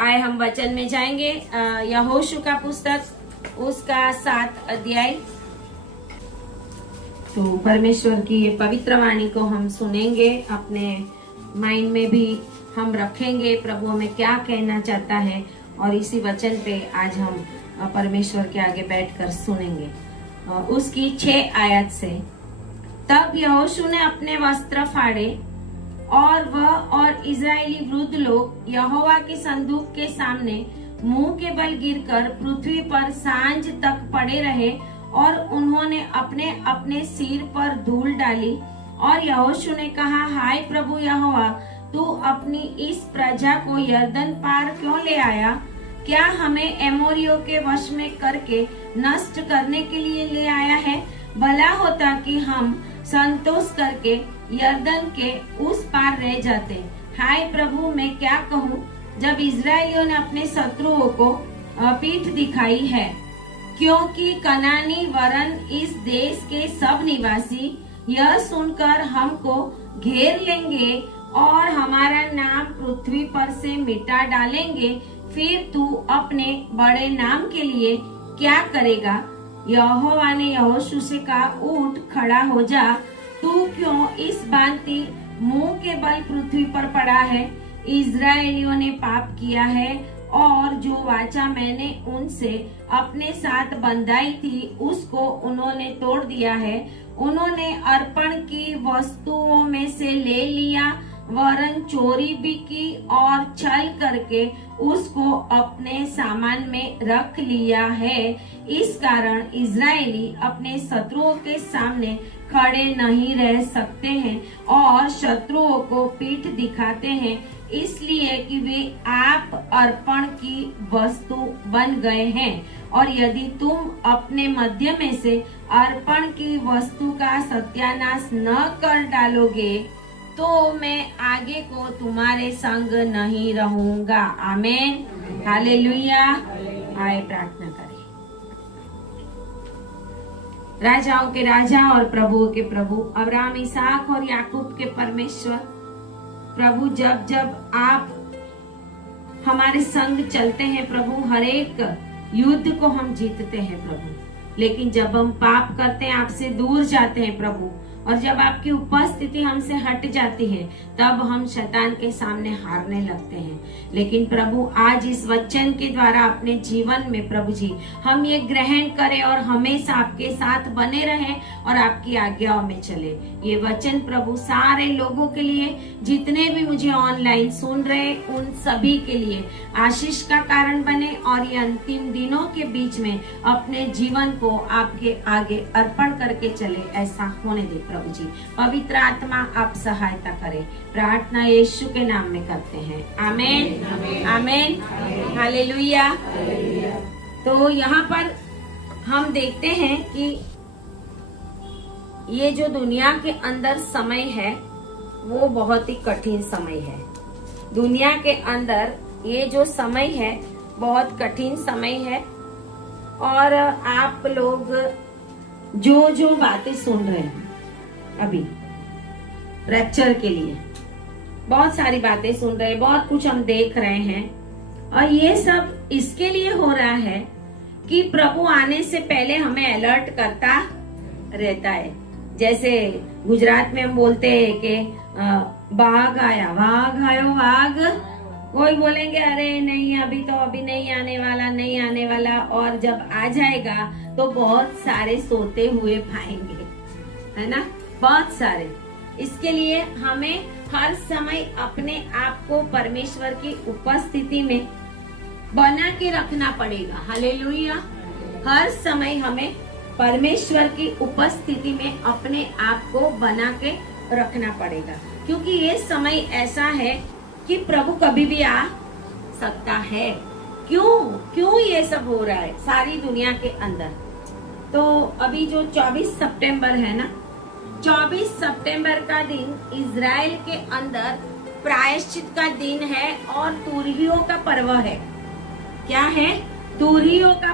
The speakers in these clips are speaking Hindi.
आए हम वचन में जाएंगे। यहोशू का पुस्तक उसका 7 अध्याय। तो परमेश्वर की ये पवित्र वाणी को हम सुनेंगे, अपने माइंड में भी हम रखेंगे प्रभु हमें क्या कहना चाहता है, और इसी वचन पे आज हम परमेश्वर के आगे बैठकर सुनेंगे। उसकी 6 आयत से, तब यहोशू ने अपने वस्त्र फाड़े और वह और इजरायली वृद्ध लोग यहोवा के संदूक के सामने मुंह के बल गिरकर पृथ्वी पर सांझ तक पड़े रहे, और उन्होंने अपने अपने सिर पर धूल डाली। और यहोशू ने कहा, हाय प्रभु यहोवा, तू अपनी इस प्रजा को यरदन पार क्यों ले आया? क्या हमें एमोरियों के वश में करके नष्ट करने के लिए ले आया है? भला होता कि हम संतोष करके यरदन के उस पार रह जाते। हाय प्रभु, मैं क्या कहूँ जब इजरायलियों ने अपने शत्रुओं को पीठ दिखाई है, क्योंकि कनानी वरन इस देश के सब निवासी यह सुनकर हमको घेर लेंगे और हमारा नाम पृथ्वी पर से मिटा डालेंगे। फिर तू अपने बड़े नाम के लिए क्या करेगा? यहोवा ने यहोशू से कहा, उठ खड़ा हो जा, तू क्यों इस भांति मुंह के बल पृथ्वी पर पड़ा है? इजरायलियों ने पाप किया है और जो वाचा मैंने उनसे अपने साथ बंधाई थी उसको उन्होंने तोड़ दिया है। उन्होंने अर्पण की वस्तुओं में से ले लिया, वरन चोरी भी की और छल करके उसको अपने सामान में रख लिया है। इस कारण इजरायली अपने शत्रुओं के सामने खड़े नहीं रह सकते हैं और शत्रुओं को पीठ दिखाते हैं, इसलिए कि वे आप अर्पण की वस्तु बन गए हैं। और यदि तुम अपने मध्य में से अर्पण की वस्तु का सत्यानाश न कर डालोगे तो मैं आगे को तुम्हारे संग नहीं रहूंगा। आमेन, हालेलुया। आए प्रार्थना करें। राजाओं के राजा और प्रभुओं के प्रभु, अब्राहम, इसहाक और याकूब के परमेश्वर प्रभु, जब जब आप हमारे संग चलते हैं प्रभु, हर एक युद्ध को हम जीतते हैं प्रभु। लेकिन जब हम पाप करते हैं, आपसे दूर जाते हैं प्रभु, और जब आपकी उपस्थिति हमसे हट जाती है, तब हम शैतान के सामने हारने लगते हैं। लेकिन प्रभु, आज इस वचन के द्वारा अपने जीवन में प्रभु जी हम ये ग्रहण करें और हमेशा आपके साथ बने रहें और आपकी आज्ञाओं में चले। ये वचन प्रभु सारे लोगों के लिए, जितने भी मुझे ऑनलाइन सुन रहे, उन सभी के लिए आशीष का कारण बने, और ये अंतिम दिनों के बीच में अपने जीवन को आपके आगे अर्पण करके चले, ऐसा होने दे प्रभु जी। पवित्र आत्मा आप सहायता करें, प्रार्थना यीशु के नाम में करते हैं। आमेन, आमेन, हालेलुया। तो यहाँ पर हम देखते हैं कि ये जो दुनिया के अंदर समय है वो बहुत ही कठिन समय है। दुनिया के अंदर ये जो समय है बहुत कठिन समय है, और आप लोग जो जो बातें सुन रहे हैं अभी रैप्चर के लिए, बहुत सारी बातें सुन रहे हैं, बहुत कुछ हम देख रहे हैं, और ये सब इसके लिए हो रहा है कि प्रभु आने से पहले हमें अलर्ट करता रहता है। जैसे गुजरात में हम बोलते हैं कि बाघ आया, वाघ आयो वाघ, कोई बोलेंगे अरे नहीं अभी नहीं आने वाला, नहीं आने वाला, और जब आ जाएगा तो बहुत सारे सोते हुए पाएंगे, है ना, बहुत सारे। इसके लिए हमें हर समय अपने आप को परमेश्वर की उपस्थिति में बना के रखना पड़ेगा। हालेलुया। हर समय हमें परमेश्वर की उपस्थिति में अपने आप को बना के रखना पड़ेगा, क्योंकि ये समय ऐसा है कि प्रभु कभी भी आ सकता है। क्यों ये सब हो रहा है सारी दुनिया के अंदर? तो अभी जो 24 सितंबर है ना, 24 सितंबर का दिन इजराइल के अंदर प्रायश्चित का दिन है और तुरहियों का पर्व है। क्या है? तुरहियों का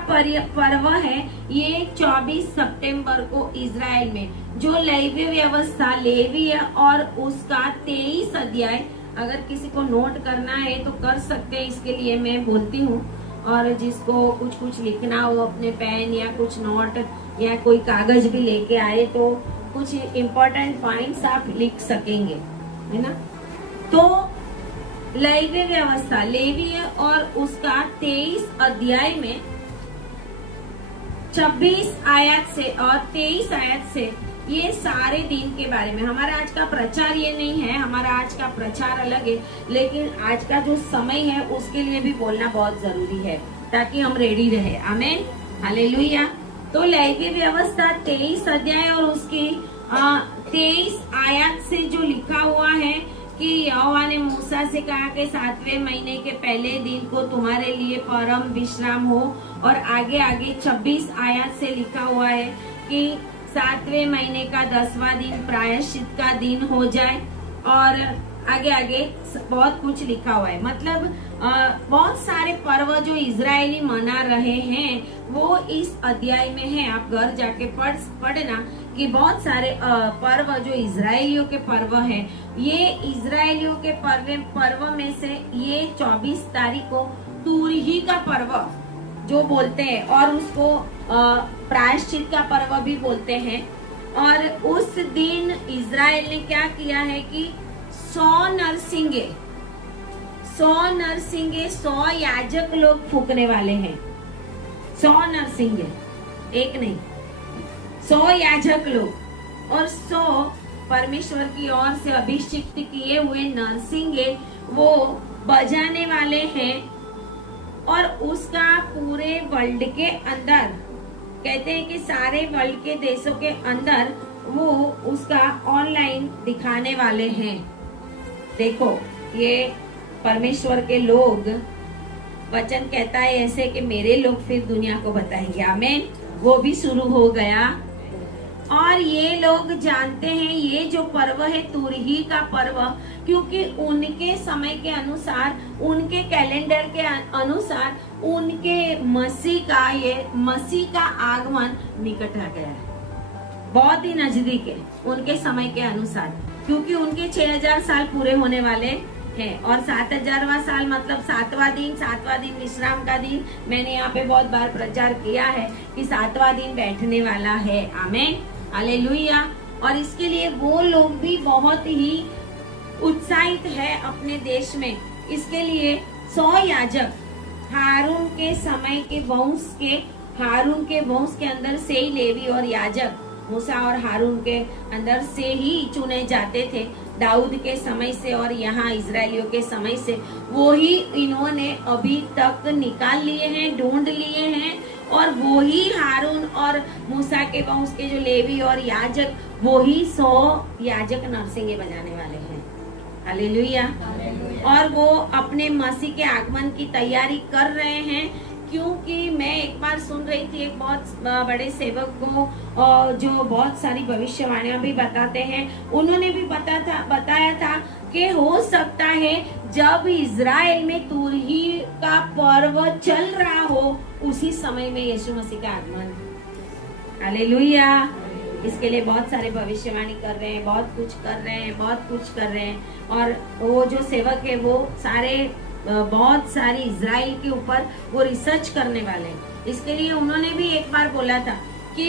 पर्व है। ये 24 सितंबर को इजराइल में जो लेवी व्यवस्था, लेवी और उसका 23 अध्याय अगर किसी को नोट करना है तो कर सकते हैं, इसके लिए मैं बोलती हूँ। और जिसको कुछ कुछ लिखना हो अपने पेन या कुछ नोट या कोई कागज भी लेके आए तो कुछ इम्पोर्टेंट पॉइंट्स आप लिख सकेंगे, है ना। तो लेवी व्यवस्था, लेवी और उसका 23 अध्याय में 26 आयत से और 23 आयत से ये सारे दिन के बारे में। हमारा आज का प्रचार ये नहीं है, हमारा आज का प्रचार अलग है, लेकिन आज का जो समय है उसके लिए भी बोलना बहुत जरूरी है ताकि हम रेडी रहे। आमीन, हालेलुया। तो लेवी व्यवस्था 23 अध्याय और उसकी 23 आयत से जो लिखा हुआ है कि यहोवा ने मूसा से कहा कि 7वें महीने के पहले दिन को तुम्हारे लिए परम विश्राम हो। और आगे आगे 26 आयत से लिखा हुआ है कि 7वें महीने का 10वां दिन प्रायश्चित का दिन हो जाए। और आगे आगे बहुत कुछ लिखा हुआ है। मतलब बहुत सारे पर्व जो इजरायली मना रहे हैं वो इस अध्याय में है। आप घर जाके पढ़ना कि बहुत सारे पर्व जो इजरायलियों के पर्व हैं, ये इजरायलियों के पर्व में से ये 24 तारीख को तुरही का पर्व जो बोलते हैं और उसको प्रायश्चित का पर्व भी बोलते हैं। और उस दिन इजराइल ने क्या किया है कि 100 नरसिंगे 100 याजक लोग फूकने वाले हैं। 100 नरसिंगे, एक नहीं, 100 याजक लोग और 100 परमेश्वर की ओर से अभिषिक्त किए हुए नरसिंगे वो बजाने वाले हैं। और उसका पूरे वर्ल्ड के अंदर, कहते हैं कि सारे वर्ल्ड के देशों के अंदर वो उसका ऑनलाइन दिखाने वाले हैं। देखो, ये परमेश्वर के लोग, वचन कहता है ऐसे कि मेरे लोग फिर दुनिया को बताएंगे। आमीन, वो भी शुरू हो गया। और ये लोग जानते हैं ये जो पर्व है तुरही का पर्व, क्योंकि उनके समय के अनुसार, उनके कैलेंडर के अनुसार उनके मसीह का आगमन निकट आ गया है, बहुत ही नजदीक है उनके समय के अनुसार, क्योंकि उनके 6000 साल पूरे होने वाले हैं। और 7000वां साल मतलब 7वां दिन विश्राम का दिन। मैंने यहाँ पे बहुत बार प्रचार किया है कि 7वां दिन बैठने वाला है। आमीन, हालेलुया। और इसके लिए वो लोग भी बहुत ही उत्साहित है अपने देश में। इसके लिए 100 याजक हारून के समय के वंश के, हारून के वंश के अंदर से ही लेवी और याजक मूसा और हारून के अंदर से ही चुने जाते थे, दाऊद के समय से और यहाँ इजरायलियों के समय से। वो ही इन्होंने अभी तक निकाल लिए हैं, ढूंढ लिए हैं। और वो ही हारून और मूसा के वंश के जो लेवी और याजक, वो ही 100 याजक नरसिंगे बजाने वाले हैं। हालेलुया। और वो अपने मसीह के आगमन की तैयारी कर रहे हैं। क्योंकि मैं एक बार सुन रही थी एक बहुत बड़े सेवक को जो बहुत सारी भविष्यवाणियां भी बताते हैं, उन्होंने भी बताया था कि हो सकता है जब इजराइल में तुरही का पर्व चल रहा हो उसी समय में यीशु मसीह का आगमन। हालेलुया। इसके लिए बहुत सारे भविष्यवाणी कर रहे हैं, बहुत कुछ कर रहे हैं। और वो जो सेवक है वो सारे बहुत सारी इजराइल के ऊपर वो रिसर्च करने वाले हैं। इसके लिए उन्होंने भी एक बार बोला था कि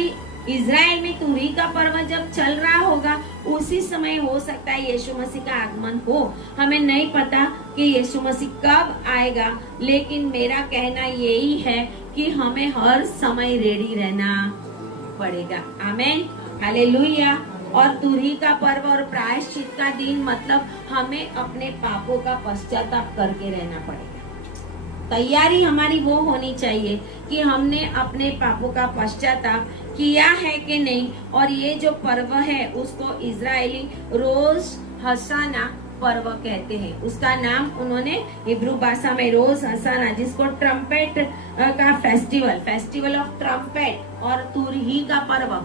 इजराइल में तुरही का पर्व जब चल रहा होगा उसी समय हो सकता है यीशु मसीह का आगमन हो। हमें नहीं पता कि यीशु मसीह कब आएगा, लेकिन मेरा कहना यही है कि हमें हर समय रेडी रहना पड़ेगा। आमीन, हालेलुया। और तुरही का पर्व और प्रायश्चित का दिन मतलब हमें अपने पापों का पश्चाताप करके रहना पड़ेगा। तैयारी हमारी वो होनी चाहिए कि हमने अपने पापों का पश्चाताप किया है कि नहीं। और ये जो पर्व है उसको इजरायली रोज हसाना पर्व कहते हैं। उसका नाम उन्होंने हिब्रू भाषा में रोज हसाना, जिसको ट्रम्पेट का फेस्टिवल ऑफ ट्रम्पेट और तुरही का पर्व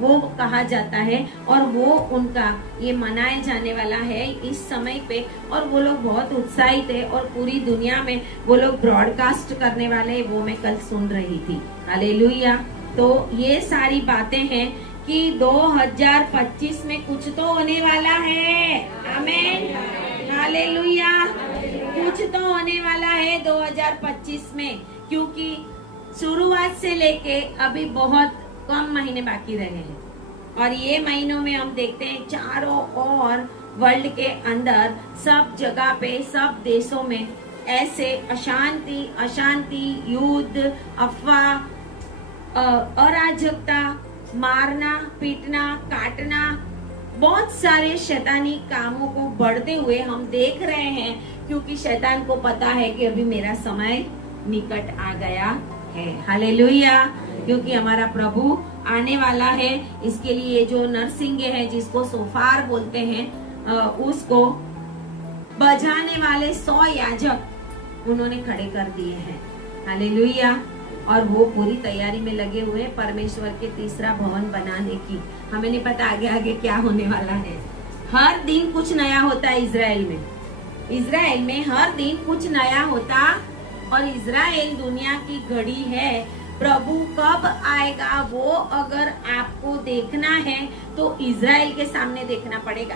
वो कहा जाता है। और वो उनका ये मनाए जाने वाला है इस समय पे। और वो लोग बहुत उत्साहित है और पूरी दुनिया में वो लोग ब्रॉडकास्ट करने वाले, वो मैं कल सुन रही थी। हालेलुया। तो ये सारी बातें हैं कि 2025 में कुछ तो होने वाला है। आमीन, हालेलुया। कुछ तो होने वाला है 2025 में, क्योंकि शुरुआत से लेके अभी बहुत कम महीने बाकी रहे हैं और ये महीनों में हम देखते हैं चारों ओर वर्ल्ड के अंदर सब जगह पे सब देशों में ऐसे अशांति, युद्ध, अफवाह, अराजकता, मारना, पीटना, काटना, बहुत सारे शैतानी कामों को बढ़ते हुए हम देख रहे हैं, क्योंकि शैतान को पता है कि अभी मेरा समय निकट आ गया है। हालेलुया। क्योंकि हमारा प्रभु आने वाला है। इसके लिए जो नरसिंह है, जिसको सोफार बोलते हैं, उसको बजाने वाले 100 याजक उन्होंने खड़े कर दिए हैं। हालेलुया। और वो पूरी तैयारी में लगे हुए हैं परमेश्वर के तीसरा भवन बनाने की। हमें नहीं पता आगे आगे क्या होने वाला है। हर दिन कुछ नया होता है इजराइल में हर दिन कुछ नया होता। और इजराइल दुनिया की घड़ी है। प्रभु कब आएगा वो अगर आपको देखना है तो इजराइल के सामने देखना पड़ेगा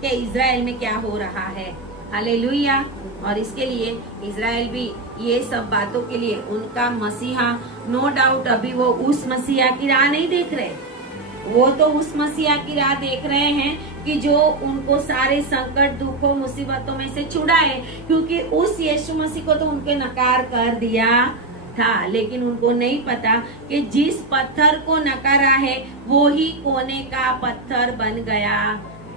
कि इजराइल में क्या हो रहा है। हालेलुया। और इसके लिए इजराइल भी ये सब बातों के लिए उनका मसीहा, नो डाउट अभी वो उस मसीहा की राह नहीं देख रहे, वो तो उस मसीहा की राह देख रहे हैं कि जो उनको सारे संकट, दुखों, मुसीबतों में से छुड़ाए। क्योंकि उस यीशु मसीह को तो उनके नकार कर दिया था, लेकिन उनको नहीं पता कि जिस पत्थर को नकारा है वो ही कोने का पत्थर बन गया,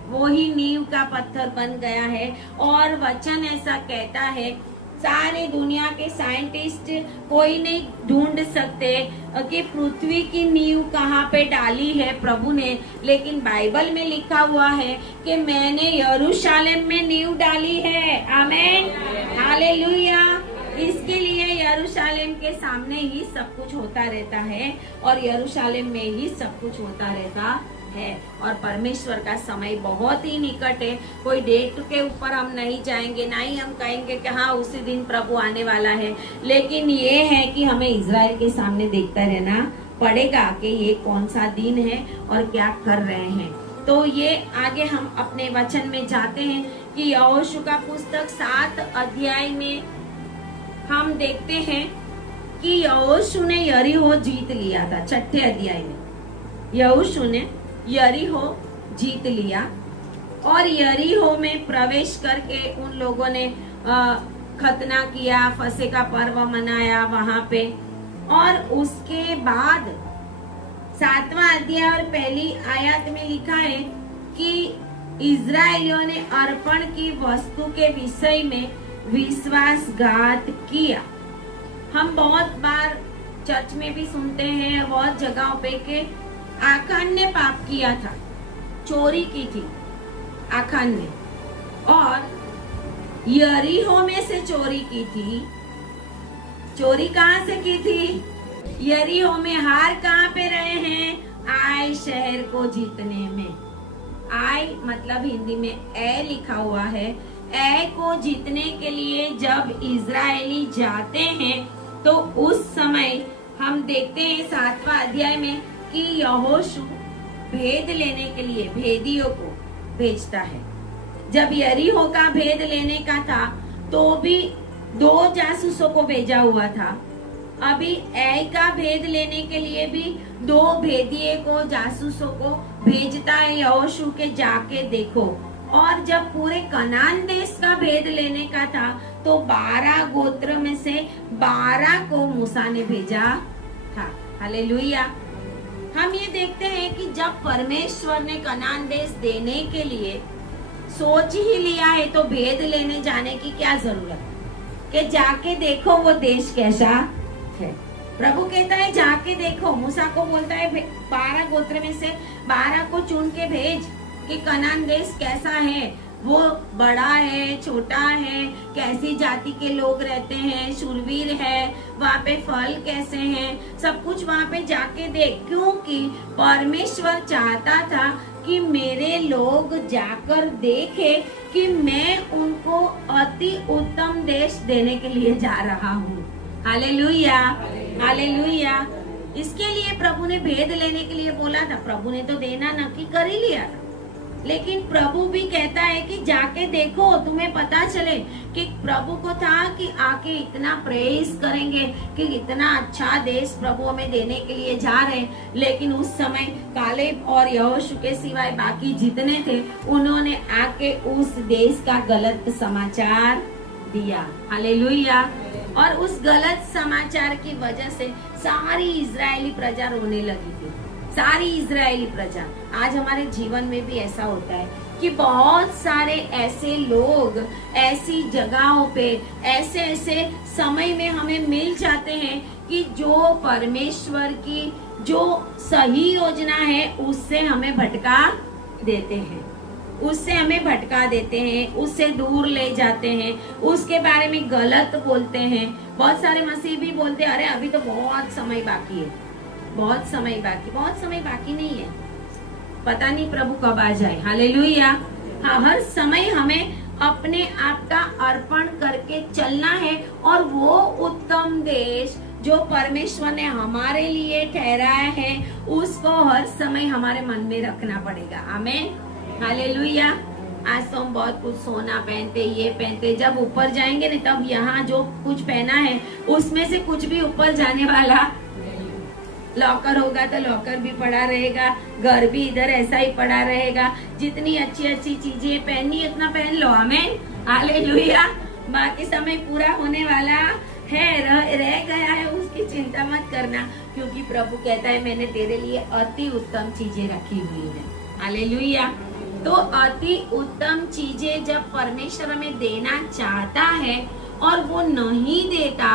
वो ही नींव का पत्थर बन गया है। और वचन ऐसा कहता है, सारे दुनिया के साइंटिस्ट कोई नहीं ढूंढ सकते कि पृथ्वी की नींव कहाँ पे डाली है प्रभु ने, लेकिन बाइबल में लिखा हुआ है कि मैंने यरूशलेम में नींव डाली है। आमीन, हालेलुया। इसके लिए यरूशलेम के सामने ही सब कुछ होता रहता है और यरूशलेम में ही सब कुछ होता रहता है। और परमेश्वर का समय बहुत ही निकट है। कोई डेट के ऊपर हम नहीं जाएंगे, ना ही हम कहेंगे कि हाँ उसी दिन प्रभु आने वाला है, लेकिन ये है कि हमें इजराइल के सामने देखता रहना पड़ेगा कि ये कौन सा दिन है और क्या कर रहे हैं। तो ये आगे हम अपने वचन में जाते हैं कि यहोशू का पुस्तक 7 अध्याय में हम देखते हैं कि यहोशू ने यरीहो जीत लिया था। 6 अध्याय में यहोशू ने यरीहो जीत लिया और यरीहो में प्रवेश करके उन लोगों ने खतना किया, फसह का पर्व मनाया वहां पे। और उसके बाद 7वां अध्याय और पहली आयत में लिखा है कि इजराइलियों ने अर्पण की वस्तु के विषय में विश्वासघात किया। हम बहुत बार चर्च में भी सुनते हैं, बहुत जगहों पे के आखान ने पाप किया था, चोरी की थी आखान ने, और यरीहो में से चोरी की थी। चोरी कहाँ से की थी? यरीहो में। हार कहाँ पे रहे हैं? आय शहर को जीतने में। आय मतलब हिंदी में ए लिखा हुआ है। ए को जीतने के लिए जब इजरायली जाते हैं तो उस समय हम देखते हैं 7वां अध्याय में कि यहोशू भेद लेने के लिए भेदियों को भेजता है। जब यरीहो का भेद लेने का था तो भी 2 जासूसों को भेजा हुआ था। अभी ए का भेद लेने के लिए भी 2 भेदिये को, जासूसों को भेजता है यहोशू के, जाके देखो। और जब पूरे कनान देश का भेद लेने का था तो 12 गोत्र में से 12 को मूसा ने भेजा था। हालेलुया। हम ये देखते हैं कि जब परमेश्वर ने कनान देश देने के लिए सोच ही लिया है तो भेद लेने जाने की क्या जरूरत कि जाके देखो वो देश कैसा है। प्रभु कहता है जाके देखो। मूसा को बोलता है 12 गोत्र में से 12 को चुन के भेज कि कनान देश कैसा है, वो बड़ा है, छोटा है, कैसी जाति के लोग रहते हैं, शूरवीर है, वहाँ पे फल कैसे हैं, सब कुछ वहाँ पे जाके देख। क्योंकि परमेश्वर चाहता था कि मेरे लोग जाकर देखे कि मैं उनको अति उत्तम देश देने के लिए जा रहा हूँ। Hallelujah, hallelujah. इसके लिए प्रभु ने भेद लेने के लिए बोला था। प्रभु ने तो देना नक्की कर ही लिया था, लेकिन प्रभु भी कहता है कि जाके देखो, तुम्हें पता चले कि प्रभु को था कि आके इतना प्रेज करेंगे कि इतना अच्छा देश प्रभु हमें देने के लिए जा रहे हैं। लेकिन उस समय कालेब और यहोशू के सिवाय बाकी जितने थे उन्होंने आके उस देश का गलत समाचार दिया। हालेलुया। और उस गलत समाचार की वजह से सारी इजरायली प्रजा रोने लगी थी, सारी इजरायली प्रजा। आज हमारे जीवन में भी ऐसा होता है कि बहुत सारे ऐसे लोग ऐसी जगहों पे ऐसे ऐसे समय में हमें मिल जाते हैं कि जो परमेश्वर की जो सही योजना है उससे हमें भटका देते हैं, उससे हमें भटका देते हैं, उससे दूर ले जाते हैं, उसके बारे में गलत बोलते हैं। बहुत सारे मसीह भी बोलते हैं अरे अभी तो बहुत समय बाकी है, बहुत समय बाकी। बहुत समय बाकी नहीं है, पता नहीं प्रभु कब आ जाए। हालेलुया। हाँ, हर समय हमें अपने आप का अर्पण करके चलना है और वो उत्तम देश जो परमेश्वर ने हमारे लिए ठहराया है उसको हर समय हमारे मन में रखना पड़ेगा। आमीन। हालेलुया। आज तो हम बहुत कुछ सोना पहनते, ये पहनते, जब ऊपर जाएंगे ना तब यहाँ जो कुछ पहना है उसमें से कुछ भी ऊपर जाने वाला। लॉकर होगा तो लॉकर भी पड़ा रहेगा, घर भी इधर ऐसा ही पड़ा रहेगा। जितनी अच्छी अच्छी चीजें पहननी उतना पहन लो। आमीन। हालेलुया। बाकी समय पूरा होने वाला है, रह गया है, उसकी चिंता मत करना, क्योंकि प्रभु कहता है मैंने तेरे लिए अति उत्तम चीजें रखी हुई है। हालेलुया। तो अति उत्तम चीजें जब परमेश्वर हमें देना चाहता है और वो नहीं देता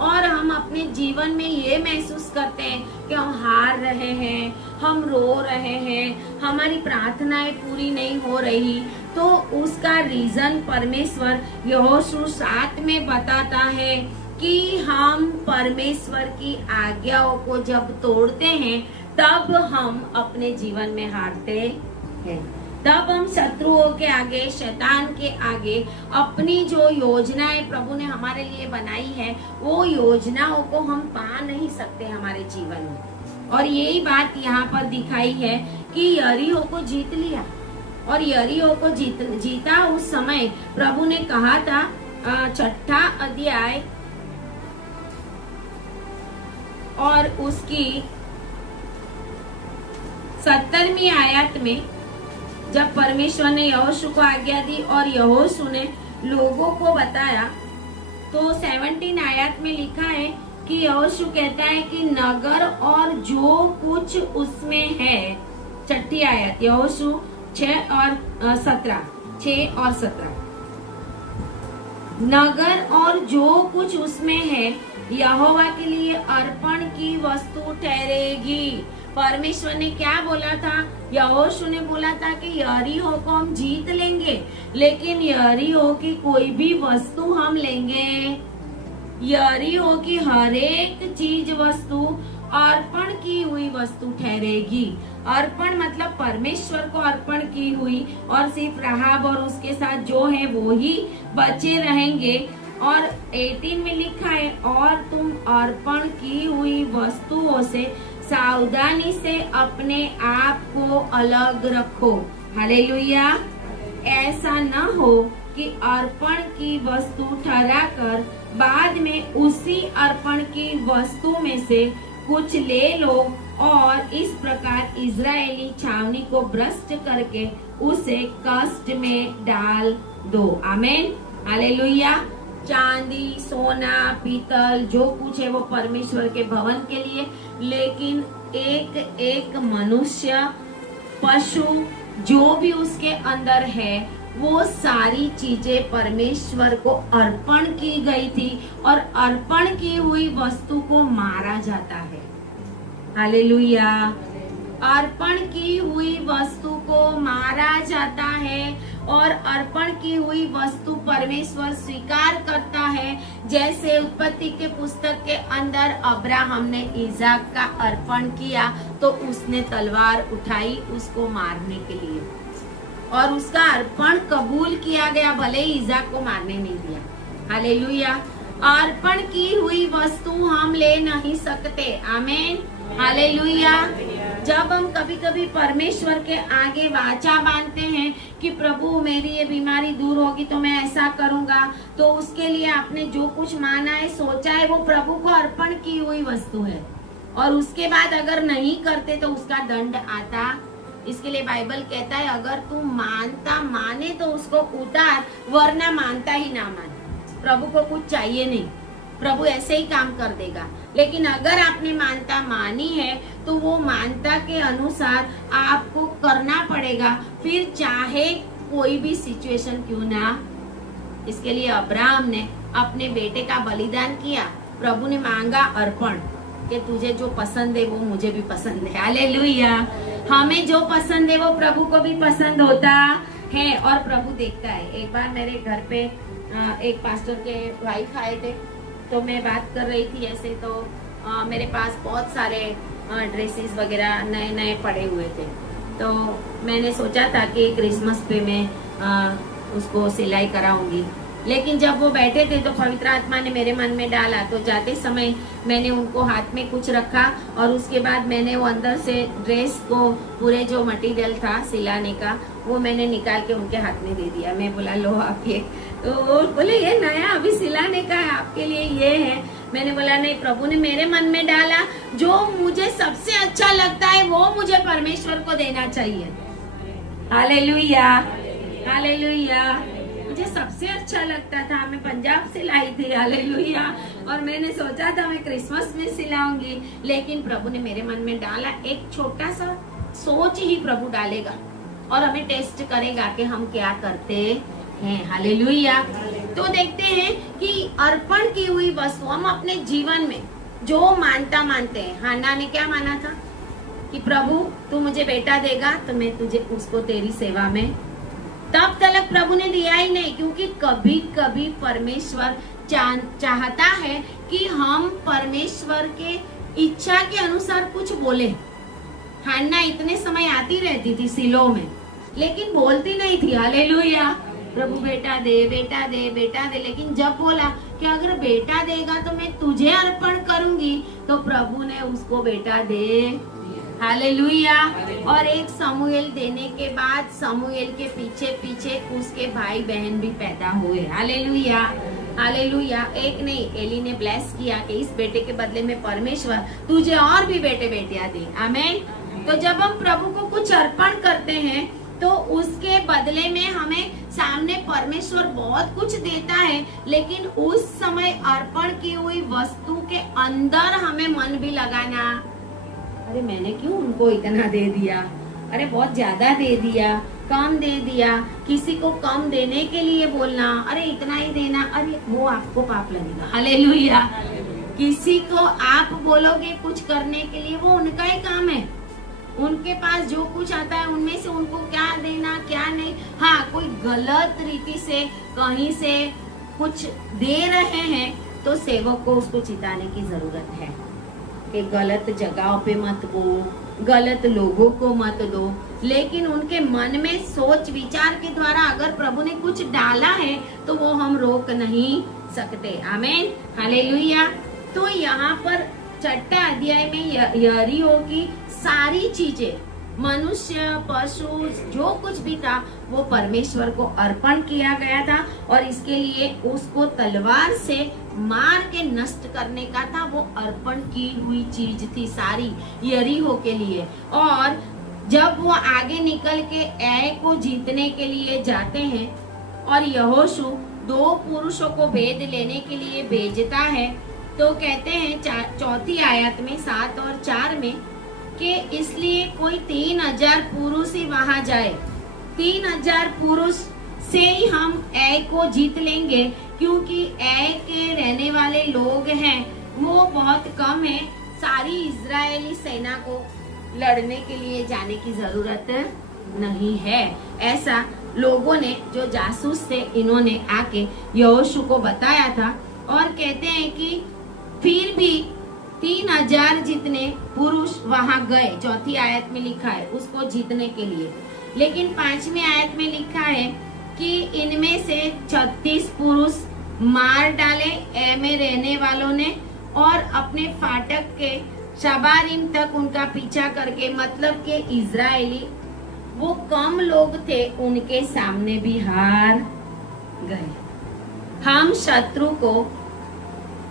और हम अपने जीवन में ये महसूस करते हैं कि हम हार रहे हैं, हम रो रहे हैं, हमारी प्रार्थनाएं पूरी नहीं हो रही, तो उसका रीजन परमेश्वर यहोशू 7 में बताता है कि हम परमेश्वर की आज्ञाओं को जब तोड़ते हैं तब हम अपने जीवन में हारते हैं। तब हम शत्रुओं के आगे, शैतान के आगे अपनी जो योजनाएं प्रभु ने हमारे लिए बनाई है वो योजनाओं को हम पा नहीं सकते हमारे जीवन में। और यही बात यहाँ पर दिखाई है कि यरीहो को जीत लिया, और यरीहो को जीता उस समय प्रभु ने कहा था 6ठा अध्याय और उसकी 70वीं आयत में जब परमेश्वर ने यहोशू को आज्ञा दी और यहोशू ने लोगों को बताया, तो 17 आयत में लिखा है कि यहोशू कहता है कि नगर और जो कुछ उसमें है। 6ठी आयत यहोशू 6 और 17 नगर और जो कुछ उसमें है यहोवा के लिए अर्पण की वस्तु ठहरेगी। परमेश्वर ने क्या बोला था? यहोशू ने बोला था कि यरीहो को हम जीत लेंगे, लेकिन यरीहो की कोई भी वस्तु हम लेंगे। यरीहो की हर एक चीज वस्तु अर्पण की हुई वस्तु ठहरेगी। अर्पण मतलब परमेश्वर को अर्पण की हुई, और सिर्फ राहाब और उसके साथ जो है वो ही बचे रहेंगे। और 18 में लिखा है, और तुम अर्पण की हुई वस्तुओं से सावधानी से अपने आप को अलग रखो। हालेलुया। ऐसा न हो कि अर्पण की वस्तु ठहराकर बाद में उसी अर्पण की वस्तु में से कुछ ले लो और इस प्रकार इजरायली छावनी को भ्रष्ट करके उसे कष्ट में डाल दो। आमीन। हालेलुया। चांदी, सोना, पीतल जो कुछ है वो परमेश्वर के भवन के लिए, लेकिन एक एक मनुष्य, पशु जो भी उसके अंदर है वो सारी चीजें परमेश्वर को अर्पण की गई थी, और अर्पण की हुई वस्तु को मारा जाता है। हालेलुया। अर्पण की हुई वस्तु को मारा जाता है, और अर्पण की हुई वस्तु परमेश्वर स्वीकार करता है। जैसे उत्पत्ति के पुस्तक के अंदर अब्राहम ने इसाक का अर्पण किया तो उसने तलवार उठाई उसको मारने के लिए, और उसका अर्पण कबूल किया गया, भले ही इसाक को मारने नहीं दिया। हालेलुया। अर्पण की हुई वस्तु हम ले नहीं सकते। आमीन। हालेलुया। जब हम कभी कभी परमेश्वर के आगे वाचा बांधते हैं कि प्रभु मेरी ये बीमारी दूर होगी तो मैं ऐसा करूंगा, तो उसके लिए आपने जो कुछ माना है, सोचा है, वो प्रभु को अर्पण की हुई वस्तु है। और उसके बाद अगर नहीं करते तो उसका दंड आता। इसके लिए बाइबल कहता है अगर तू मानता माने तो उसको उतार, वरना मानता ही ना माने। प्रभु को कुछ चाहिए नहीं, प्रभु ऐसे ही काम कर देगा। लेकिन अगर आपने मानता मानी है तो वो मानता के अनुसार आपको करना पड़ेगा, फिर चाहे कोई भी सिचुएशन क्यों ना। इसके लिए अब्राहम ने अपने बेटे का बलिदान किया। प्रभु ने मांगा अर्पण कि तुझे जो पसंद है वो मुझे भी पसंद है। हालेलुया। हमें जो पसंद है वो प्रभु को भी पसंद होता है और प्रभु देखता है। एक बार मेरे घर पे एक पास्टर के वाइफ आए थे, तो मैं बात कर रही थी ऐसे, तो मेरे पास बहुत सारे ड्रेसेस वगैरह नए नए पड़े हुए थे। तो मैंने सोचा था कि क्रिसमस पे मैं उसको सिलाई कराऊंगी। लेकिन जब वो बैठे थे तो पवित्र आत्मा ने मेरे मन में डाला, तो जाते समय मैंने उनको हाथ में कुछ रखा और उसके बाद मैंने वो अंदर से ड्रेस को पूरे जो मटेरियल था सिलाने का वो मैंने निकाल के उनके हाथ में दे दिया। मैं बोला लो आप ये, तो वो बोले ये नया अभी सिलाने का है, आपके लिए ये है। मैंने बोला नहीं, प्रभु ने मेरे मन में डाला, जो मुझे सबसे अच्छा लगता है वो मुझे परमेश्वर को देना चाहिए। Hallelujah, hallelujah. मुझे सबसे अच्छा लगता था, मैं पंजाब से लाई थी। हालेलुया। और मैंने सोचा था मैं क्रिसमस में सिलाऊंगी, लेकिन प्रभु ने मेरे मन में डाला। एक छोटा सा सोच ही प्रभु डालेगा और हमें टेस्ट करेगा कि हम क्या करते हैं। हालेलुया। तो देखते हैं कि अर्पण की हुई वस्तु हम अपने जीवन में जो मानते हैं। हन्ना ने क्या माना था कि प्रभु तू मुझे बेटा देगा तो मैं तुझे उसको तेरी सेवा में, तब तक प्रभु ने दिया ही नहीं, क्योंकि कभी कभी परमेश्वर चाहता है कि हम परमेश्वर के इच्छा के अनुसार कुछ बोले। हन्ना इतने समय आती रहती थी सिलो में, लेकिन बोलती नहीं थी। हालेलुया। प्रभु बेटा दे, बेटा दे, बेटा दे। लेकिन जब बोला कि अगर बेटा देगा तो मैं तुझे अर्पण करूंगी, तो प्रभु ने उसको बेटा दे। हालेलुया। और एक समूएल देने के बाद समूएल के पीछे पीछे उसके भाई बहन भी पैदा हुए। Hallelujah, hallelujah. एक नहीं, एली ने ब्लेस किया कि इस बेटे के बदले में परमेश्वर तुझे और भी बेटे बेटियां दे। आमीन। तो जब हम प्रभु को कुछ अर्पण करते हैं तो उसके बदले में हमें सामने परमेश्वर बहुत कुछ देता है, लेकिन उस समय अर्पण की हुई वस्तु के अंदर हमें मन भी लगाना, अरे मैंने क्यों उनको इतना दे दिया, अरे बहुत ज्यादा दे दिया, कम दे दिया। किसी को कम देने के लिए बोलना, अरे इतना ही देना, अरे वो आपको पाप लगेगा। हालेलुया। किसी को आप बोलोगे कुछ करने के लिए, वो उनका ही काम है। उनके पास जो कुछ आता है उनमें से उनको क्या देना क्या नहीं। हाँ, कोई गलत रीति से कहीं से कुछ दे रहे हैं तो सेवक को उसको चिताने की जरूरत है कि गलत जगहों पे मत दो, गलत लोगों को मत दो। लेकिन उनके मन में सोच विचार के द्वारा अगर प्रभु ने कुछ डाला है तो वो हम रोक नहीं सकते। आमीन, हालेलुया। तो यहाँ पर 6 अध्याय में यरीहो की सारी चीजें, मनुष्य, पशु, जो कुछ भी था वो परमेश्वर को अर्पण किया गया था और इसके लिए उसको तलवार से मार के नष्ट करने का था। वो अर्पण की हुई चीज थी सारी यरीहो के लिए। और जब वो आगे निकल के ऐ को जीतने के लिए जाते हैं और यहोशू 2 पुरुषों को भेद लेने के लिए भेजता है, तो कहते हैं 4 आयत में 7 और 4 में कि इसलिए कोई 3000 पुरुष ही वहां जाए, 3000 पुरुष से ही हम ऐ को जीत लेंगे, क्योंकि ऐ के रहने वाले लोग हैं वो बहुत कम है। सारी इजरायली सेना को लड़ने के लिए जाने की जरूरत नहीं है। ऐसा लोगों ने, जो जासूस थे, इन्होंने आके यहोशू को बताया था। और कहते हैं कि फिर भी 3000 जितने पुरुष वहां गए, 4 आयत में लिखा है, उसको जीतने के लिए। लेकिन 5वीं आयत में लिखा है कि इनमें से 36 पुरुष मार डाले ऐ में रहने वालों ने और अपने फाटक के शबारिम तक उनका पीछा करके, मतलब के इजरायली वो कम लोग थे, उनके सामने भी हार गए। हम शत्रु को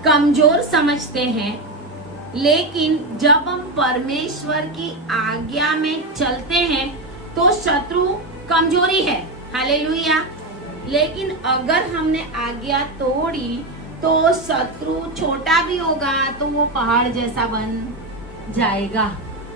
कमजोर समझते हैं, लेकिन जब हम परमेश्वर की आज्ञा में चलते हैं तो शत्रु कमजोरी है। हालेलुया। लेकिन अगर हमने आज्ञा तोड़ी तो शत्रु छोटा भी होगा तो वो पहाड़ जैसा बन जाएगा।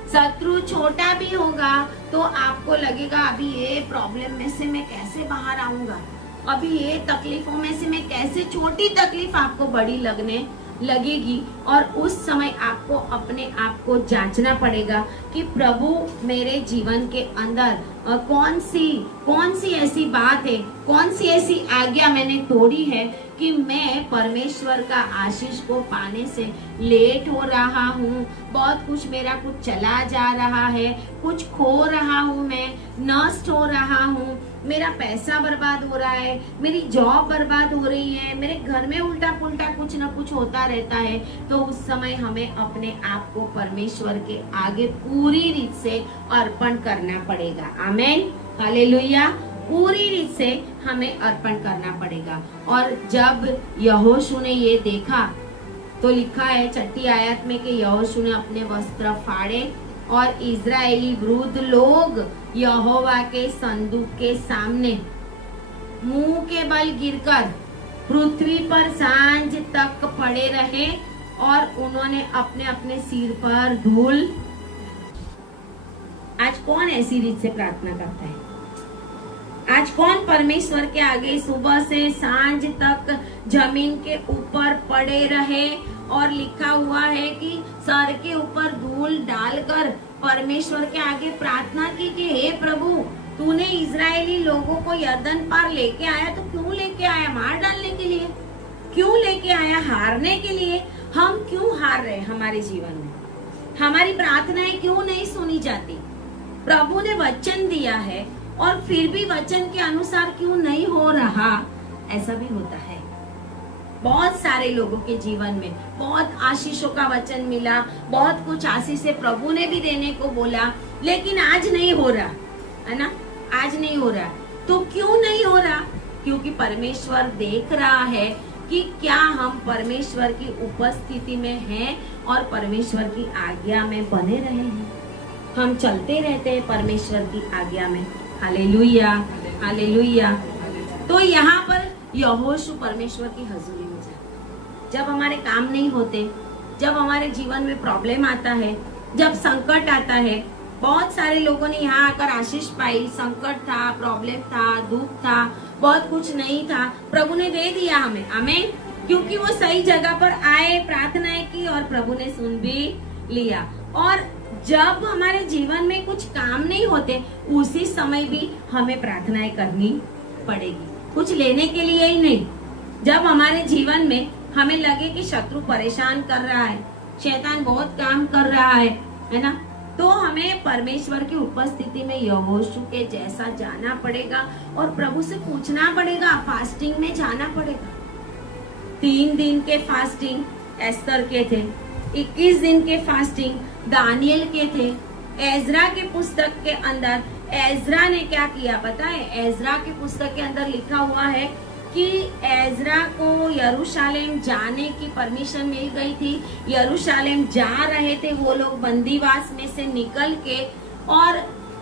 शत्रु छोटा भी होगा तो आपको लगेगा अभी ये प्रॉब्लम में से मैं कैसे बाहर आऊंगा, अभी ये तकलीफों में से मैं कैसे, छोटी तकलीफ आपको बड़ी लगने लगेगी। और उस समय आपको अपने आप को जांचना पड़ेगा कि प्रभु मेरे जीवन के अंदर कौन सी ऐसी बात है, कौन सी ऐसी आज्ञा मैंने तोड़ी है कि मैं परमेश्वर का आशीष को पाने से लेट हो रहा हूँ। बहुत कुछ मेरा कुछ चला जा रहा है, कुछ खो रहा हूँ, मैं नष्ट हो रहा हूँ, मेरा पैसा बर्बाद हो रहा है, मेरी जॉब बर्बाद हो रही है, मेरे घर में उल्टा पुल्टा कुछ न कुछ होता रहता है। तो उस समय हमें अपने आप को परमेश्वर के आगे पूरी रीत से अर्पण करना पड़ेगा। आमीन, हालेलुया। पूरी रीत से हमें अर्पण करना पड़ेगा। और जब यहोशू ने ये देखा तो लिखा है 6 आयत में कि यहोशू ने अपने वस्त्र फाड़े और इजरायली वृद्ध लोग यहोवा के संदूक के सामने मुंह के बल गिरकर पृथ्वी पर सांझ तक पड़े रहे और उन्होंने अपने अपने सिर पर धूल। आज कौन ऐसी रीत से प्रार्थना करता है? आज कौन परमेश्वर के आगे सुबह से सांझ तक जमीन के ऊपर पड़े रहे? और लिखा हुआ है कि सर के ऊपर धूल डालकर परमेश्वर के आगे प्रार्थना की कि हे प्रभु, तूने इजरायली लोगों को यरदन पार लेके आया तो क्यों लेके आया? मार डालने के लिए? क्यों लेके आया? हारने के लिए? हम क्यों हार रहे हमारे जीवन में? हमारी प्रार्थनाएं क्यों नहीं सुनी जाती? प्रभु ने वचन दिया है और फिर भी वचन के अनुसार क्यों नहीं हो रहा? ऐसा भी होता है। बहुत सारे लोगों के जीवन में बहुत आशीषों का वचन मिला, बहुत कुछ आशीष से प्रभु ने भी देने को बोला, लेकिन आज नहीं हो रहा है ना, आज नहीं हो रहा। तो क्यों नहीं हो रहा? क्योंकि परमेश्वर देख रहा है कि क्या हम परमेश्वर की उपस्थिति में हैं और परमेश्वर की आज्ञा में बने रहे हैं। हम चलते रहते हैं परमेश्वर की आज्ञा में। Hallelujah, hallelujah. तो यहाँ पर यहोशू परमेश्वर की हजूरी में जाते। जब हमारे काम नहीं होते, जब हमारे जीवन में प्रॉब्लम आता है, जब संकट आता है, बहुत सारे लोगों ने यहाँ आकर आशीष पाई। संकट था, प्रॉब्लम था, दुख था, बहुत कुछ नहीं था, प्रभु ने दे दिया हमें। आमीन। क्योंकि वो सही जगह पर आए, प्रार्थनाएं की और प्रभु ने सुन भी लिया। और जब हमारे जीवन में कुछ काम नहीं होते, उसी समय भी हमें प्रार्थनाएं करनी पड़ेगी, कुछ लेने के लिए ही नहीं। जब हमारे जीवन में हमें लगे कि शत्रु परेशान कर रहा है, शैतान बहुत काम कर रहा है ना, तो हमें परमेश्वर की उपस्थिति में यहोशू के जैसा जाना पड़ेगा और प्रभु से पूछना पड़ेगा, फास्टिंग में जाना पड़ेगा। 3 दिन के फास्टिंग एस्तर के थे, 21 दिन के फास्टिंग दानियल के थे। एजरा के पुस्तक के अंदर एजरा ने क्या किया पता है? एजरा के पुस्तक के अंदर लिखा हुआ है कि एजरा को यरूशलेम जाने की परमिशन मिल गई थी। यरूशलेम जा रहे थे वो लोग बंदीवास में से निकल के, और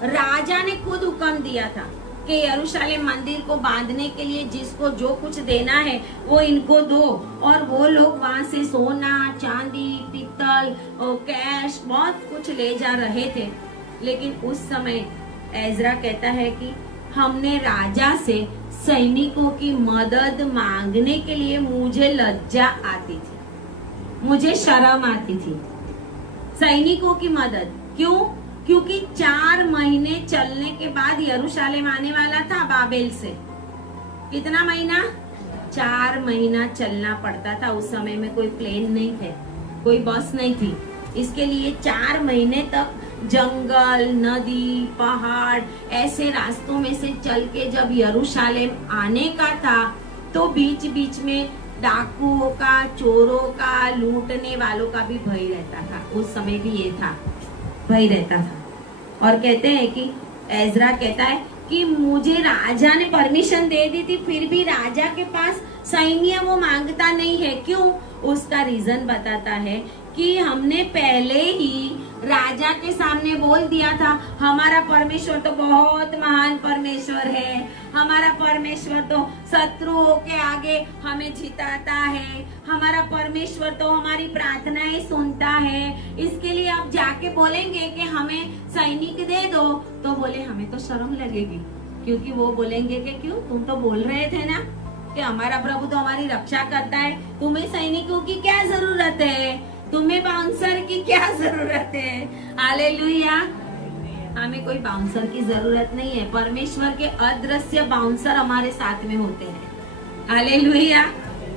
राजा ने खुद हुक्म दिया था कि यरूशलेम मंदिर को बांधने के लिए जिसको जो कुछ देना है वो इनको दो। और वो लोग वहां से सोना, चांदी, पीतल, कैश बहुत कुछ ले जा रहे थे। लेकिन उस समय एजरा कहता है कि हमने राजा से सैनिकों की मदद मांगने के लिए मुझे लज्जा आती थी, मुझे शर्म आती थी। सैनिकों की मदद क्यों? क्योंकि 4 महीने चलने के बाद यरूशलेम आने वाला था बाबेल से। कितना महीना? 4 महीना चलना पड़ता था। उस समय में कोई प्लेन नहीं थे, कोई बस नहीं थी। इसके लिए 4 महीने तक जंगल, नदी, पहाड़ ऐसे रास्तों में से चल के जब यरूशलेम आने का था, तो बीच बीच में डाकुओं का, चोरों का, लूटने वालों का भी भय रहता था। उस समय भी ये था, भय रहता था। और कहते हैं कि एजरा कहता है कि मुझे राजा ने परमिशन दे दी थी, फिर भी राजा के पास सैन्य वो मांगता नहीं है। क्यों? उसका रीजन बताता है कि हमने पहले ही राजा के सामने बोल दिया था, हमारा परमेश्वर तो बहुत महान परमेश्वर है, हमारा परमेश्वर तो शत्रुओं के आगे हमें जिताता है, हमारा परमेश्वर तो हमारी प्रार्थनाएं सुनता है। इसके लिए आप जाके बोलेंगे कि हमें सैनिक दे दो, तो बोले हमें तो शर्म लगेगी, क्योंकि वो बोलेंगे कि क्यों, तुम तो बोल रहे थे ना कि हमारा प्रभु तो हमारी रक्षा करता है, तुम्हें सैनिकों की क्या जरूरत है, तुम्हें बाउंसर की क्या जरूरत है। हालेलुया। हमें कोई बाउंसर की जरूरत नहीं है, परमेश्वर के अदृश्य बाउंसर हमारे साथ में होते हैं। हालेलुया।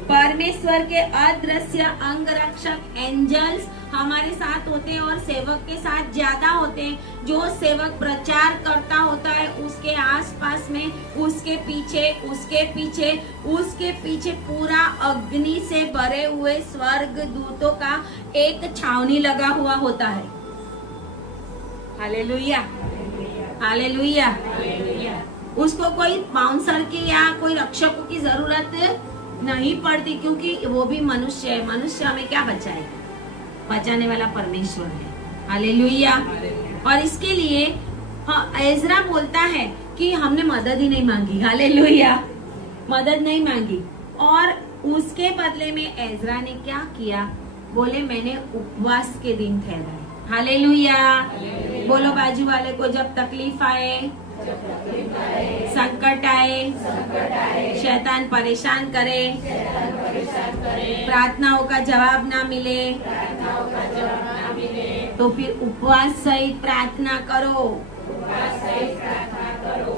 परमेश्वर के अदृश्य अंगरक्षक एंजल्स हमारे साथ होते हैं, और सेवक के साथ ज्यादा होते हैं। जो सेवक प्रचार करता होता है, उसके आसपास में, उसके पीछे, उसके पीछे, उसके पीछे पूरा अग्नि से भरे हुए स्वर्ग दूतों का एक छावनी लगा हुआ होता है। Hallelujah, hallelujah. उसको कोई बाउंसर की या कोई रक्षकों की जरूरत नहीं पड़ती, क्योंकि वो भी मनुष्य है। मनुष्य हमें क्या बचाएगा? बचाने वाला परमेश्वर है। हालेलुया। और इसके लिए एजरा बोलता है कि हमने मदद ही नहीं मांगी। हालेलुया। मदद नहीं मांगी, और उसके बदले में एजरा ने क्या किया? बोले मैंने उपवास के दिन ठहराए। हालेलुया। बोलो बाजू वाले को, जब तकलीफ आए, संकट आए, शैतान परेशान करे, प्रार्थनाओं का जवाब ना मिले, तो फिर उपवास सहित प्रार्थना करो।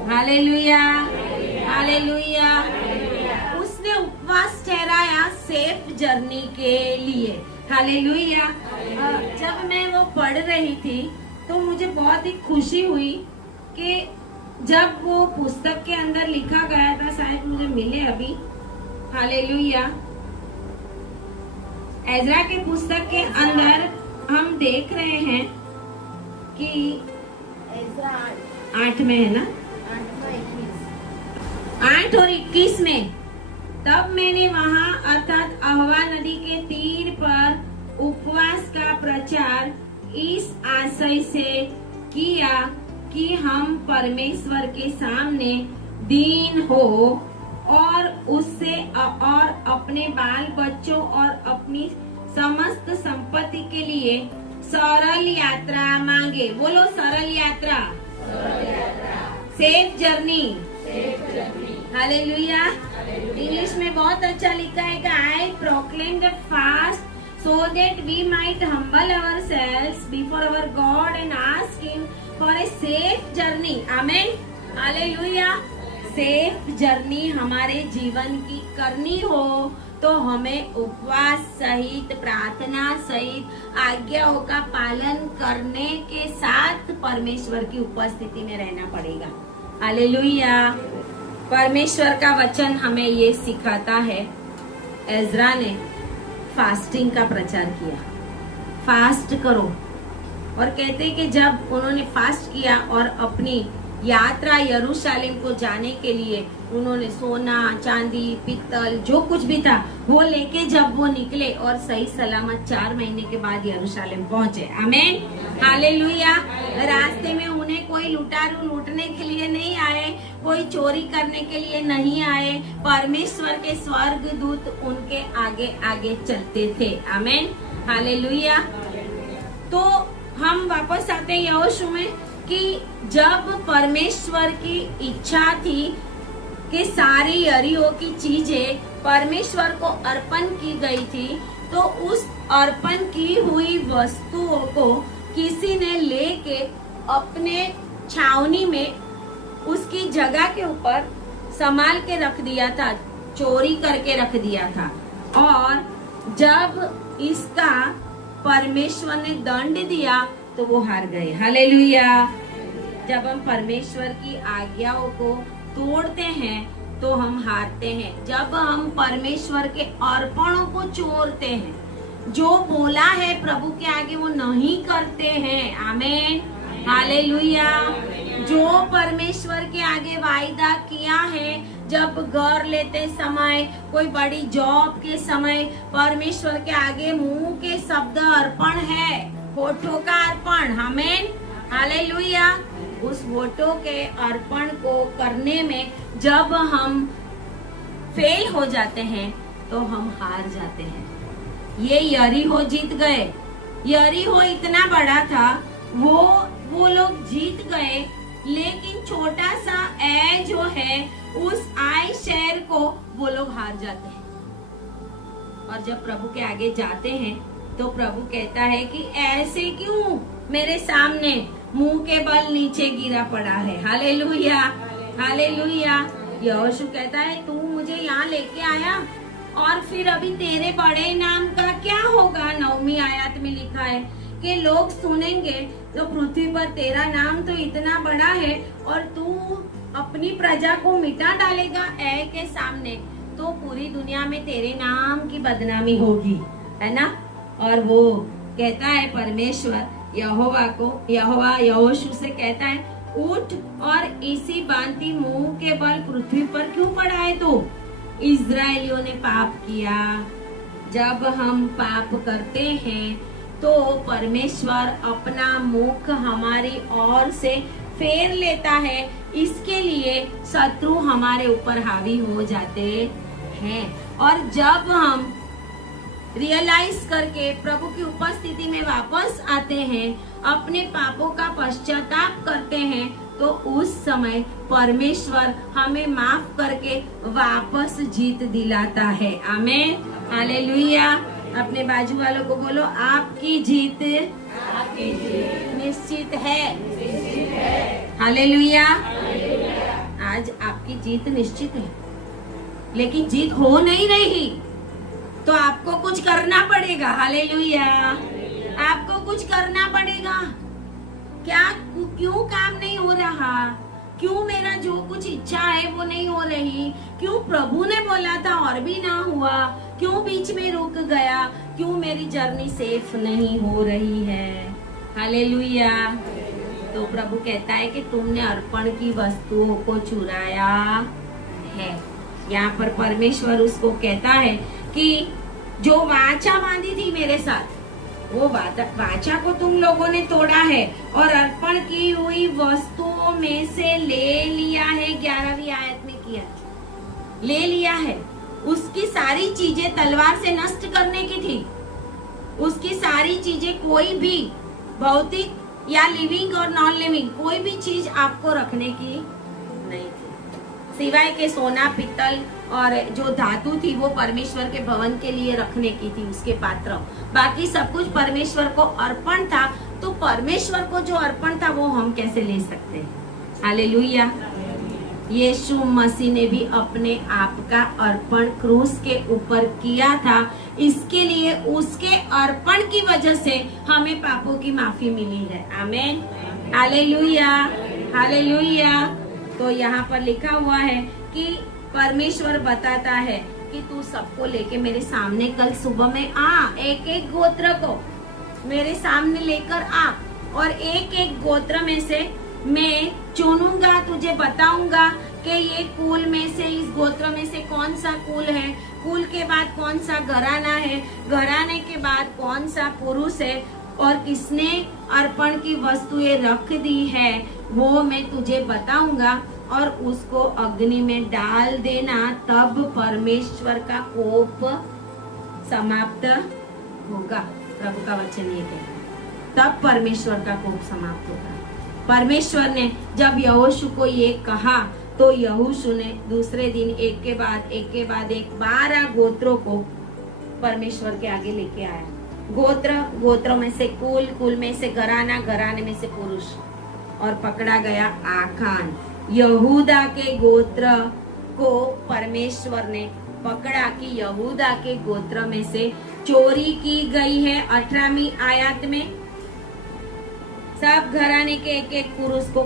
Hallelujah, hallelujah. उसने उपवास ठहराया सेफ जर्नी के लिए। हालेलुया। जब मैं वो पढ़ रही थी तो मुझे बहुत ही खुशी हुई कि जब वो पुस्तक के अंदर लिखा गया था, शायद मुझे मिले अभी। हालेलुया। एजरा के पुस्तक के अंदर हम देख रहे हैं कि एजरा 8 में है ना, 8 और 21 में, तब मैंने वहां अर्थात अहवा नदी के तीर पर उपवास का प्रचार इस आशय से किया कि हम परमेश्वर के सामने दीन हो और उससे और अपने बाल बच्चों और अपनी समस्त संपत्ति के लिए सरल यात्रा मांगे। बोलो सरल यात्रा, सेफ जर्नी। हालेलुया। इंग्लिश में बहुत अच्छा लिखा है कि I proclaim the fast so that we might humble ourselves before our God and ask Him for a safe journey. Amen. Hallelujah. Safe journey हमारे जीवन की करनी हो तो हमें उपवास सहित, प्रार्थना सहित, आज्ञाओं का पालन करने के साथ परमेश्वर की उपस्थिति में रहना पड़ेगा। हालेलुया। परमेश्वर का वचन हमें ये सिखाता है। एजरा ने फास्टिंग का प्रचार किया, फास्ट करो। और कहते कि जब उन्होंने फास्ट किया और अपनी यात्रा यरूशलेम को जाने के लिए उन्होंने सोना, चांदी, पित्तल जो कुछ भी था वो लेके जब वो निकले और सही सलामत 4 महीने के बाद यरूशलेम पहुंचे। आमीन, हालेलुया। रास्ते में उन्हें कोई लुटारू लूटने के लिए नहीं आए, कोई चोरी करने के लिए नहीं आए। परमेश्वर के स्वर्ग दूत उनके आगे आगे चलते थे। आमीन, हालेलुया। तो हम वापस आते हैं यहोशू में कि जब परमेश्वर की इच्छा थी कि सारी यरीहो की चीजें परमेश्वर को अर्पण की गई थी, तो उस अर्पण की हुई वस्तुओं को किसी ने लेके अपने छावनी में उसकी जगह के ऊपर संभाल के रख दिया था, चोरी करके रख दिया था। और जब इसका परमेश्वर ने दंड दिया तो वो हार गए। हालेलुया। जब हम परमेश्वर की आज्ञाओं को तोड़ते हैं तो हम हारते हैं। जब हम परमेश्वर के अर्पणों को चोरते हैं, जो बोला है प्रभु के आगे वो नहीं करते हैं, आमेन, हालेलुया। जो परमेश्वर के आगे वायदा किया है, जब घर लेते समय, कोई बड़ी जॉब के समय, परमेश्वर के आगे मुंह के शब्द अर्पण है, होठों का अर्पण, आमेन, हालेलुया। उस वोटों के अर्पण को करने में जब हम फेल हो जाते हैं तो हम हार जाते हैं। ये यरीहो जीत गए। यरीहो इतना बड़ा था, वो लोग जीत गए, लेकिन छोटा सा ए जो है उस आई शहर को वो लोग हार जाते हैं। और जब प्रभु के आगे जाते हैं तो प्रभु कहता है कि ऐसे क्यों मेरे सामने मुंह के बल नीचे गिरा पड़ा है, हालेलुया, हालेलुया। यहोशू कहता है तू मुझे यहाँ लेके आया और फिर अभी तेरे बड़े नाम का क्या होगा। 9वीं आयत में लिखा है कि लोग सुनेंगे तो पृथ्वी पर तेरा नाम तो इतना बड़ा है और तू अपनी प्रजा को मिटा डालेगा ए के सामने, तो पूरी दुनिया में तेरे नाम की बदनामी होगी, है ना। और वो कहता है परमेश्वर यहोवा को, यहोवा यहोशू से कहता है उठ और इसी बांति मुंह के बल पृथ्वी पर क्यों पड़ा है तू। इजरायलियों ने पाप किया। जब हम पाप करते हैं तो परमेश्वर अपना मुख हमारी ओर से फेर लेता है। इसके लिए शत्रु हमारे ऊपर हावी हो जाते हैं। और जब हम रियलाइज करके प्रभु की उपस्थिति में वापस आते हैं, अपने पापों का पश्चाताप करते हैं, तो उस समय परमेश्वर हमें माफ करके वापस जीत दिलाता है, आमेन, हालेलुया। अपने बाजू वालों को बोलो आपकी जीत निश्चित है, हालेलुया। आज आपकी जीत निश्चित है, लेकिन जीत हो नहीं रही तो आपको कुछ करना पड़ेगा, हालेलुया। आपको कुछ करना पड़ेगा। क्या क्यों काम नहीं हो रहा, क्यों मेरा जो कुछ इच्छा है वो नहीं हो रही, क्यों प्रभु ने बोला था और भी ना हुआ, क्यों बीच में रुक गया, क्यों मेरी जर्नी सेफ नहीं हो रही है, हालेलुया। तो प्रभु कहता है कि तुमने अर्पण की वस्तुओं को चुराया है। यहाँ पर परमेश्वर उसको कहता है कि जो वाचा बांधी थी मेरे साथ, वो वाचा को तुम लोगों ने तोड़ा है और अर्पण की हुई वस्तुओं में से ले लिया है। 11वीं आयत में किया, ले लिया है। उसकी सारी चीजें तलवार से नष्ट करने की थी। उसकी सारी चीजें, कोई भी भौतिक या लिविंग और नॉन लिविंग कोई भी चीज आपको रखने की नहीं थी, सिवाय के सोना पित्तल और जो धातु थी वो परमेश्वर के भवन के लिए रखने की थी, उसके पात्र। बाकी सब कुछ परमेश्वर को अर्पण था। तो परमेश्वर को जो अर्पण था वो हम कैसे ले सकते हैं, हालेलुया। यीशु मसीह ने भी अपने आप का अर्पण क्रूस के ऊपर किया था। इसके लिए उसके अर्पण की वजह से हमें पापों की माफी मिली है, आमेन, हालेलुया, हालेलुया। तो यहाँ पर लिखा हुआ है कि परमेश्वर बताता है कि तू सबको लेके मेरे सामने कल सुबह में आ, एक एक गोत्र को मेरे सामने लेकर आ और एक एक गोत्र में से मैं चुनूंगा, तुझे बताऊंगा कि ये कुल में से, इस गोत्र में से कौन सा कुल है, कुल के बाद कौन सा घराना है, घराने के बाद कौन सा पुरुष है और किसने अर्पण की वस्तुएं रख दी है, वो मैं तुझे बताऊंगा और उसको अग्नि में डाल देना, तब परमेश्वर का कोप समाप्त होगा। प्रभु का वचन ये है, तब परमेश्वर का कोप समाप्त होगा। परमेश्वर ने जब यहोशू को ये कहा तो यहोशू ने दूसरे दिन एक के बाद एक 12 गोत्रों को परमेश्वर के आगे लेके आया। गोत्रों में से कुल, कुल में से घराना, घराने में से पुरुष, और पकड़ा गया आखान। यहूदा के गोत्र को परमेश्वर ने पकड़ा कि यहूदा के गोत्र में से चोरी की गई है। 18वीं आयत में सब घराने के एक एक पुरुष को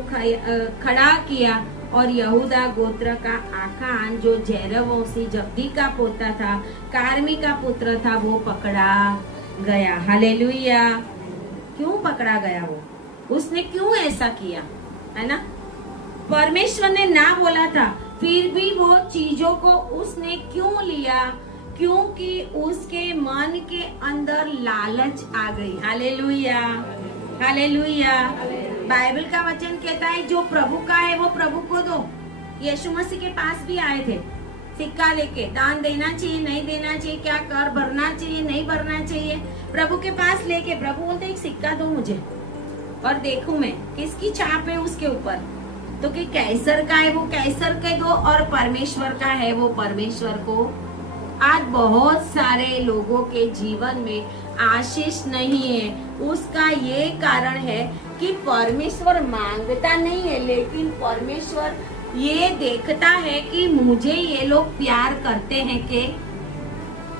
खड़ा किया और यहूदा गोत्र का आखान जो जेरवंशी जब्दी का पोता था, कार्मी का पुत्र था, वो पकड़ा गया। हालेलुया। क्यों पकड़ा गया? वो उसने क्यों ऐसा किया, है ना? परमेश्वर ने ना बोला था, फिर भी वो चीजों को उसने क्यों लिया? क्योंकि उसके मन के अंदर लालच आ गई। Hallelujah, hallelujah. बाइबल का वचन कहता है जो प्रभु का है वो प्रभु को दो। यीशु मसीह के पास भी आए थे सिक्का लेके, दान देना चाहिए नहीं देना चाहिए, क्या कर भरना चाहिए नहीं भरना चाहिए, प्रभु के पास लेके प्रभु बोलते एक सिक्का दो मुझे और देखूं मैं किसकी छाप है उसके ऊपर, तो कि कैसर का है वो कैसर के दो और परमेश्वर का है वो परमेश्वर को। आज बहुत सारे लोगों के जीवन में आशीष नहीं है, उसका ये कारण है कि परमेश्वर मांगता नहीं है, लेकिन परमेश्वर ये देखता है कि मुझे ये लोग प्यार करते हैं के,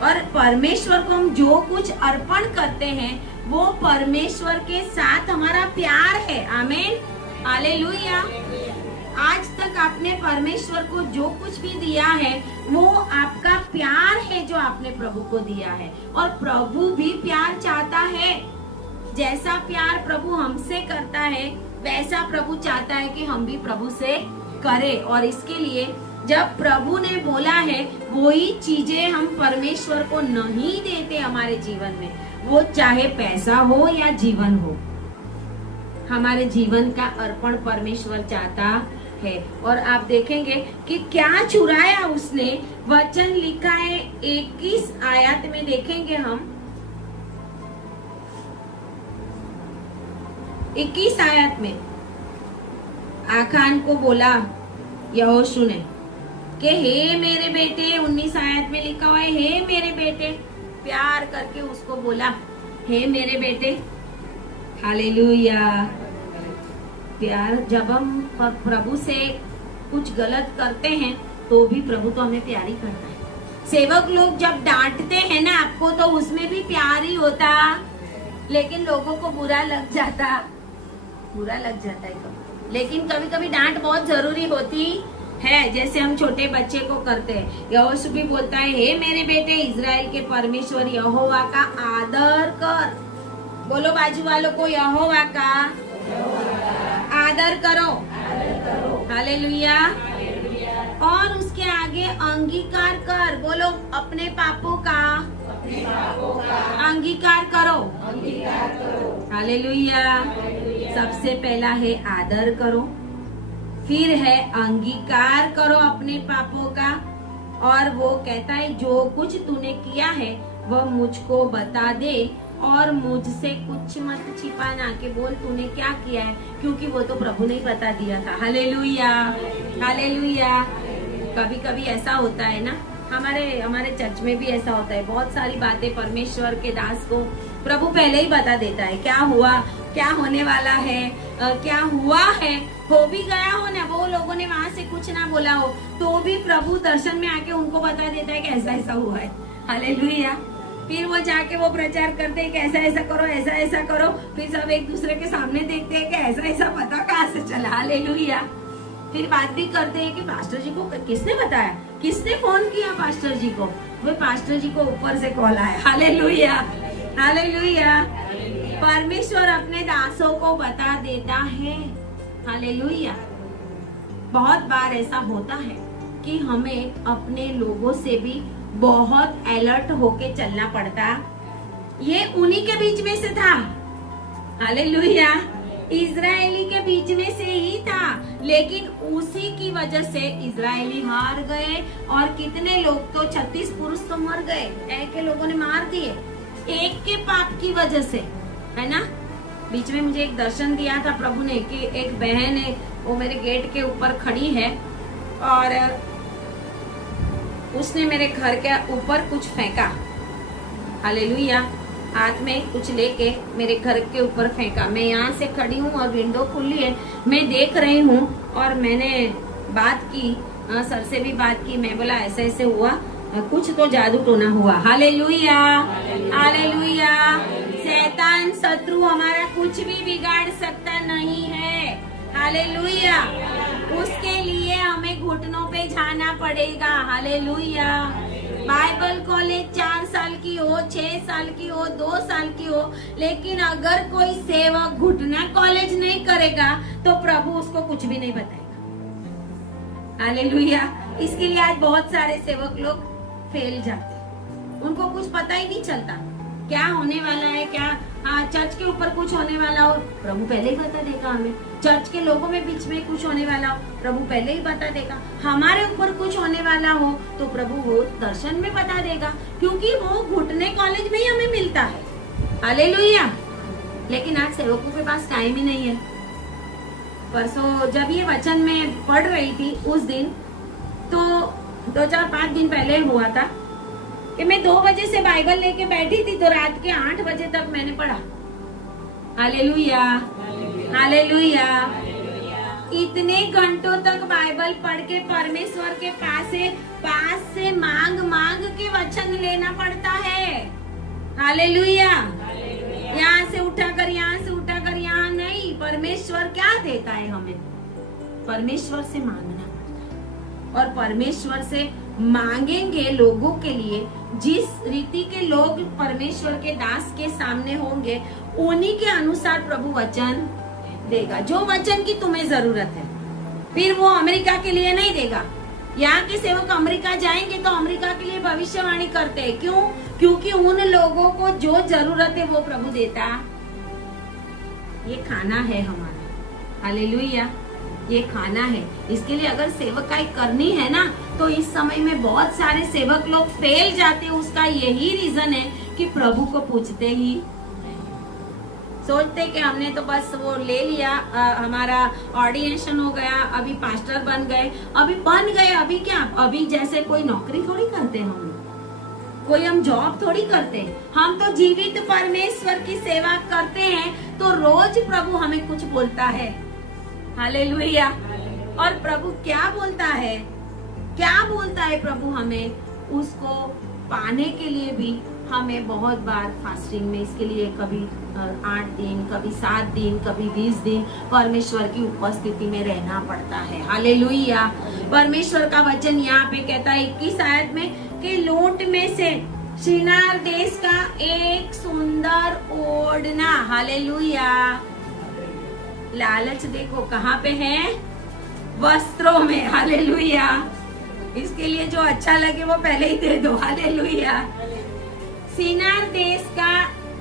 और परमेश्वर को हम जो कुछ अर्पण करते हैं वो परमेश्वर के साथ हमारा प्यार है। आमीन, हालेलुया। आज तक आपने परमेश्वर को जो कुछ भी दिया है वो आपका प्यार है जो आपने प्रभु को दिया है, और प्रभु भी प्यार चाहता है। जैसा प्यार प्रभु हमसे करता है वैसा प्रभु चाहता है कि हम भी प्रभु से करें, और इसके लिए जब प्रभु ने बोला है वही चीजें हम परमेश्वर को नहीं देते हमारे जीवन में, वो चाहे पैसा हो या जीवन हो, हमारे जीवन का अर्पण परमेश्वर चाहता है। और आप देखेंगे कि क्या चुराया उसने, वचन लिखा है 21 आयत में, देखेंगे हम 21 आयत में आखान को बोला यहोशू ने कि हे मेरे बेटे, 19 आयत में लिखा हुआ है हे मेरे बेटे, प्यार करके उसको बोला हे मेरे बेटे। हालेलुया। प्यार, जब हम प्रभु से कुछ गलत करते हैं तो भी प्रभु तो हमें प्यार ही करता है। सेवक लोग जब डांटते हैं ना आपको तो उसमें भी प्यार ही होता, लेकिन लोगों को बुरा लग जाता है कभी। लेकिन कभी कभी डांट बहुत जरूरी होती है, जैसे हम छोटे बच्चे को करते हैं। यहोशू भी बोलता है हे मेरे बेटे, इजराइल के परमेश्वर यहोवा का आदर कर। बोलो बाजू वालों को, यहोवा का आदर करो। हालेलुया। और उसके आगे अंगीकार कर। बोलो अपने पापों का अंगीकार करो। हालेलुया। सबसे पहला है आदर करो, फिर है अंगीकार करो अपने पापों का, और वो कहता है जो कुछ तूने किया है वह मुझको बता दे और मुझसे कुछ मत छिपाना, के बोल तूने क्या किया है, क्योंकि वो तो प्रभु ने ही बता दिया था। Hallelujah, hallelujah. कभी कभी ऐसा होता है ना, हमारे चर्च में भी ऐसा होता है, बहुत सारी बातें परमेश्वर के दास को प्रभु पहले ही बता देता है, क्या हुआ, क्या होने वाला है, क्या हुआ है, हो भी गया हो ना, वो लोगों ने वहां से कुछ ना बोला हो तो भी प्रभु दर्शन में आके उनको बता देता है कि ऐसा ऐसा हुआ है। हालेलुया। फिर वो जाके वो प्रचार करते हैं कि ऐसा ऐसा करो, ऐसा ऐसा करो, फिर सब एक दूसरे के सामने देखते हैं कि ऐसा ऐसा पता कहाँ से चला। हालेलुया। फिर बात भी करते हैं कि पास्टर जी को किसने बताया, किसने फोन किया पास्टर जी को, वो पास्टर जी को ऊपर से कॉल आया। Hallelujah, hallelujah. परमेश्वर अपने दासों को बता देता है। हालेलुया। बहुत बार ऐसा होता है कि हमें अपने लोगों से भी बहुत अलर्ट होके चलना पड़ता। ये उन्हीं के बीच में से था। हालेलुया। इजरायली के बीच में से ही था, लेकिन उसी की वजह से इजरायली हार गए, और कितने लोग तो 36 पुरुष तो मर गए, एक लोगों ने मार दिए एक के पाप की वजह से, है ना। बीच में मुझे एक दर्शन दिया था प्रभु ने कि एक बहन है, वो मेरे गेट के ऊपर खड़ी है और उसने मेरे घर के ऊपर कुछ फेंका। हालेलुया। हाथ में कुछ लेके मेरे घर के ऊपर फेंका। मैं यहाँ से खड़ी हूँ और विंडो खुली है, मैं देख रही हूँ, और मैंने बात की, सर से भी बात की। मैं बोला ऐसे ऐसे हुआ, कुछ तो जादू टोना हुआ। Hallelujah, hallelujah. शैतान शत्रु हमारा कुछ भी बिगाड़ सकता नहीं है। हालेलुया। उसके लिए हमें घुटनों पे जाना पड़ेगा। हालेलुया। बाइबल कॉलेज 4 साल की हो, 6 साल की हो, 2 साल की हो, लेकिन अगर कोई सेवक घुटना कॉलेज नहीं करेगा तो प्रभु उसको कुछ भी नहीं बताएगा। हालेलुया। इसके लिए आज बहुत सारे सेवक लोग फेल जाते, उनको कुछ पता ही नहीं चलता क्या होने वाला है, क्या चर्च के ऊपर कुछ होने वाला हो प्रभु पहले ही बता देगा हमें, चर्च के लोगों में बीच में कुछ होने वाला हो प्रभु पहले ही बता देगा, हमारे ऊपर कुछ होने वाला हो तो प्रभु वो दर्शन में बता देगा, क्योंकि वो घुटने कॉलेज में ही हमें मिलता है। हालेलुया। लेकिन आज सेवकों के पास टाइम ही नहीं है। परसों जब ये वचन में पढ़ रही थी उस दिन, तो 2-4-5 दिन पहले हुआ था कि मैं 2 बजे से बाइबल लेके बैठी थी तो रात के 8 बजे तक मैंने पढ़ा। Hallelujah, hallelujah. इतने घंटों तक बाइबल पढ़ के परमेश्वर के पास से मांग मांग के वचन लेना पड़ता है। हालेलुया। यहाँ से उठाकर यहाँ से उठाकर यहाँ नहीं, परमेश्वर क्या देता है हमें, परमेश्वर से मांगना पड़ता है। और परमेश्वर से मांगेंगे लोगों के लिए, जिस रीति के लोग परमेश्वर के दास के सामने होंगे उन्हीं के अनुसार प्रभु वचन देगा, जो वचन की तुम्हें जरूरत है। फिर वो अमेरिका के लिए नहीं देगा। यहाँ के सेवक अमेरिका जाएंगे तो अमेरिका के लिए भविष्यवाणी करते हैं, क्यों? क्योंकि उन लोगों को जो जरूरत है वो प्रभु देता। ये खाना है हमारा। हालेलुया। ये खाना है। इसके लिए अगर सेवकाई करनी है ना, तो इस समय में बहुत सारे सेवक लोग फेल जाते हैं। उसका यही रीजन है कि प्रभु को पूछते ही, सोचते कि हमने तो बस वो ले लिया, हमारा ऑर्डिनेशन हो गया, अभी पास्टर बन गए, अभी क्या, अभी जैसे कोई नौकरी थोड़ी करते हैं, हम कोई हम जॉब थोड़ी करते हैं, हम तो जीवित परमेश्वर की सेवा करते हैं। तो रोज प्रभु हमें कुछ बोलता है। हालेलुया। और प्रभु क्या बोलता है, क्या बोलता है प्रभु हमें, उसको पाने के लिए भी हमें बहुत बार फास्टिंग में, इसके लिए कभी 8 दिन, कभी 7 दिन, कभी 20 दिन परमेश्वर की उपस्थिति में रहना पड़ता है। हालेलुया। परमेश्वर का वचन यहाँ पे कहता है 21 आयत में कि लूट में से शिनार देश का एक सुंदर ओढ़ना। हालेलुया। लालच देखो कहाँ पे है, वस्त्रों में। हालेलुया। इसके लिए जो अच्छा लगे वो पहले ही दे दो। हालेलुया। शिनार देश का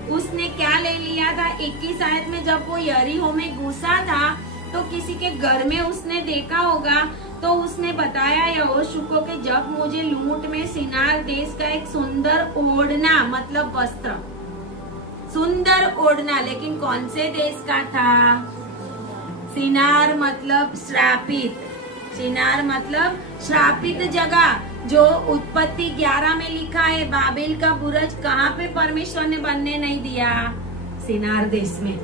उसने क्या ले लिया था, 21 आयत में जब वो यरीहो में घुसा था तो किसी के घर में उसने देखा होगा, तो उसने बताया यहोशू को कि जब मुझे लूट में शिनार देश का एक सुंदर ओढ़ना, मतलब वस्त्र, सुंदर ओढ़ना, लेकिन कौन से देश का था? शिनार मतलब श्रापित, शिनार मतलब श्रापित जगह, जो उत्पत्ति 11 में लिखा है। बाबिल का बुरज कहाँ पे परमेश्वर ने बनने नहीं दिया? शिनार देश में।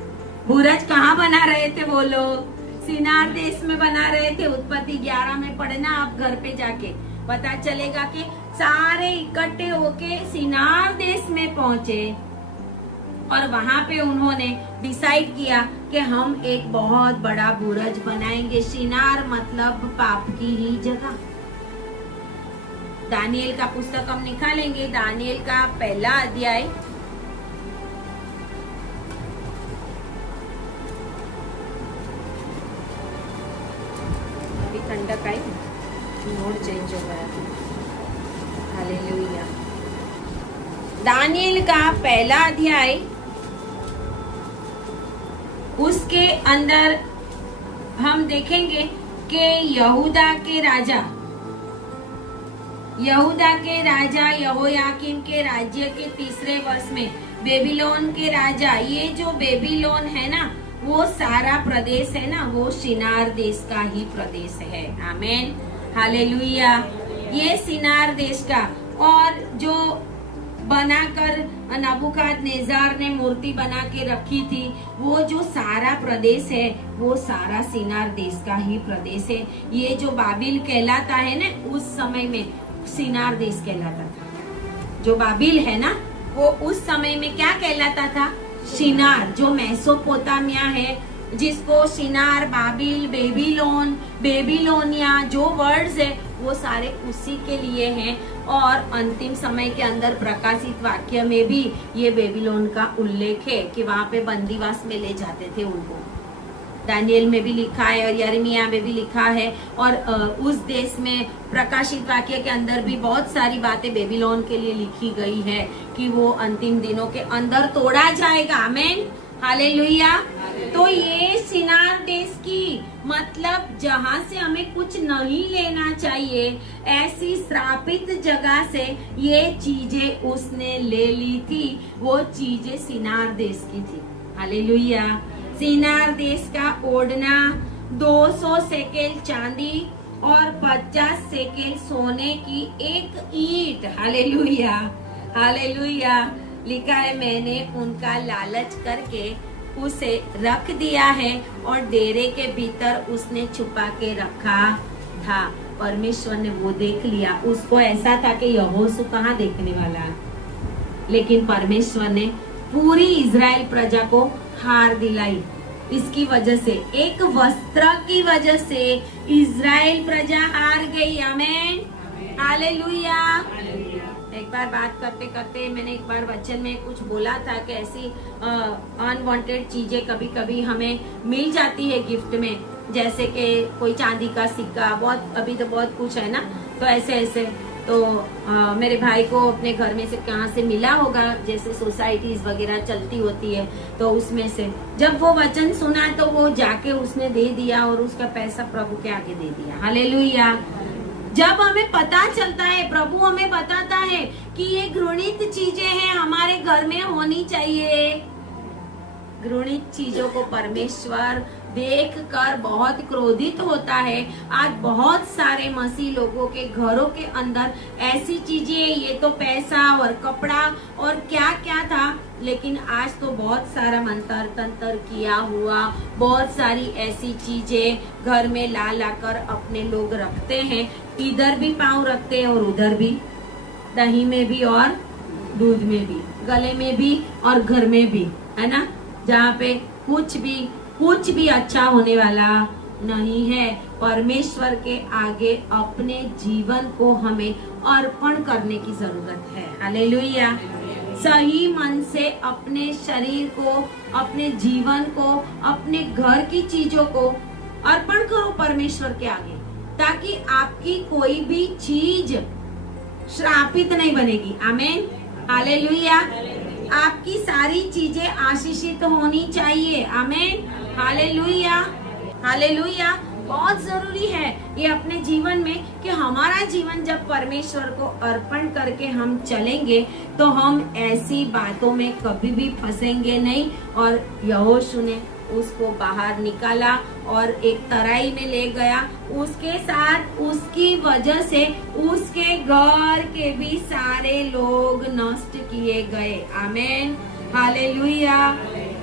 बुरज कहाँ बना रहे थे वो लोग? शिनार देश में बना रहे थे। उत्पत्ति 11 में पढ़ना आप घर पे जाके, पता चलेगा कि सारे इकट्ठे होके शिनार देश में पहुंचे और वहां पे उन्होंने डिसाइड किया कि हम एक बहुत बड़ा बुरज बनाएंगे। शिनार मतलब पाप की ही जगह। दानिएल का पुस्तक हम निकालेंगे, दानिएल का पहला अध्याय, अभी ठंडक आई, मोड चेंज हो गया। हालेलुया। दानिएल का पहला अध्याय, उसके अंदर हम देखेंगे कि यहूदा के राजा यहोयाकीम के राज्य के 3रे वर्ष में बेबीलोन के राजा, ये जो बेबीलोन है ना, वो सारा प्रदेश है ना, वो शिनार देश का ही प्रदेश है। आमीन। हालेलुया। ये शिनार देश का, और जो बनाकर नबूकदनेस्सर ने मूर्ति बना के रखी थी, वो जो सारा प्रदेश है वो सारा शिनार देश का ही प्रदेश है। ये जो बाबिल कहलाता है ना, उस समय में शिनार देश कहलाता था। जो बाबिल है ना, वो उस समय में क्या कहलाता था? शिनार। जो मेसोपोटामिया है जिसको शिनार, बाबिल, बेबीलोन, बेबीलोनिया जो वर्ड्स है वो सारे उसी के लिए हैं। और अंतिम समय के अंदर प्रकाशित वाक्य में भी ये बेबीलोन का उल्लेख है कि वहां पे बंदीवास में ले जाते थे उनको। दानियल में भी लिखा है और यिर्मयाह में भी लिखा है। और उस देश में प्रकाशित वाक्य के अंदर भी बहुत सारी बातें बेबीलोन के लिए लिखी गई है कि वो अंतिम दिनों के अंदर तोड़ा जाएगा। आमीन, हालेलुया। तो ये शिनार देश की मतलब जहाँ से हमें कुछ नहीं लेना चाहिए, ऐसी श्रापित जगह से ये चीजें उसने ले ली थी। वो चीजें शिनार देश की थी। हालेलुया। शिनार देश का ओढ़ना 200 शेकेल चांदी और 50 शेकेल सोने की एक ईंट। Hallelujah, hallelujah. लिखा है, मैंने उनका लालच करके उसे रख दिया है और डेरे के भीतर उसने छुपा के रखा था। परमेश्वर ने वो देख लिया। उसको ऐसा था कि यहोशू कहाँ देखने वाला है, लेकिन परमेश्वर ने पूरी इजराइल प्रजा को हार दिलाई। इसकी वजह से, एक वस्त्र की वजह से इजराइल प्रजा हार गई। आमीन, हालेलुया। एक बार बात करते करते मैंने एक बार वचन में कुछ बोला था कि ऐसी अनवांटेड चीजें कभी कभी हमें मिल जाती है गिफ्ट में, जैसे कि कोई चांदी का सिक्का, बहुत अभी तो बहुत कुछ है ना, तो ऐसे ऐसे तो मेरे भाई को अपने घर में से कहाँ से मिला होगा, जैसे सोसाइटीज वगैरह चलती होती है, तो उसमें से जब वो वचन सुना तो वो जाके उसने दे दिया और उसका पैसा प्रभु के आगे दे दिया। हालेलुया। जब हमें पता चलता है, प्रभु हमें बताता है कि ये घृणित चीजें हैं, हमारे घर में होनी चाहिए। घृणित चीजों को परमेश्वर देखकर बहुत क्रोधित होता है। आज बहुत सारे मसीह लोगों के घरों के अंदर ऐसी चीजें, ये तो पैसा और कपड़ा और क्या क्या था, लेकिन आज तो बहुत सारा मंत्र तंत्र किया हुआ, बहुत सारी ऐसी चीजें घर में ला लाकर अपने लोग रखते हैं। इधर भी पाँव रखते हैं और उधर भी, दही में भी और दूध में भी, गले में भी और घर में भी, है ना, जहाँ पे कुछ भी अच्छा होने वाला नहीं है। परमेश्वर के आगे अपने जीवन को हमें अर्पण करने की जरूरत है। हालेलुया। सही मन से अपने शरीर को, अपने जीवन को, अपने घर की चीजों को अर्पण करो परमेश्वर के आगे, ताकि आपकी कोई भी चीज श्रापित नहीं बनेगी। आमीन, हालेलुया। आपकी सारी चीजें आशीषित होनी चाहिए। आमीन, हालेलुया, हालेलुया। बहुत जरूरी है ये अपने जीवन में कि हमारा जीवन जब परमेश्वर को अर्पण करके हम चलेंगे तो हम ऐसी बातों में कभी भी फंसेंगे नहीं। और यहोशू ने उसको बाहर निकाला और एक तराई में ले गया। उसके साथ, उसकी वजह से उसके घर के भी सारे लोग नष्ट किए गए। आमीन, हालेलुया।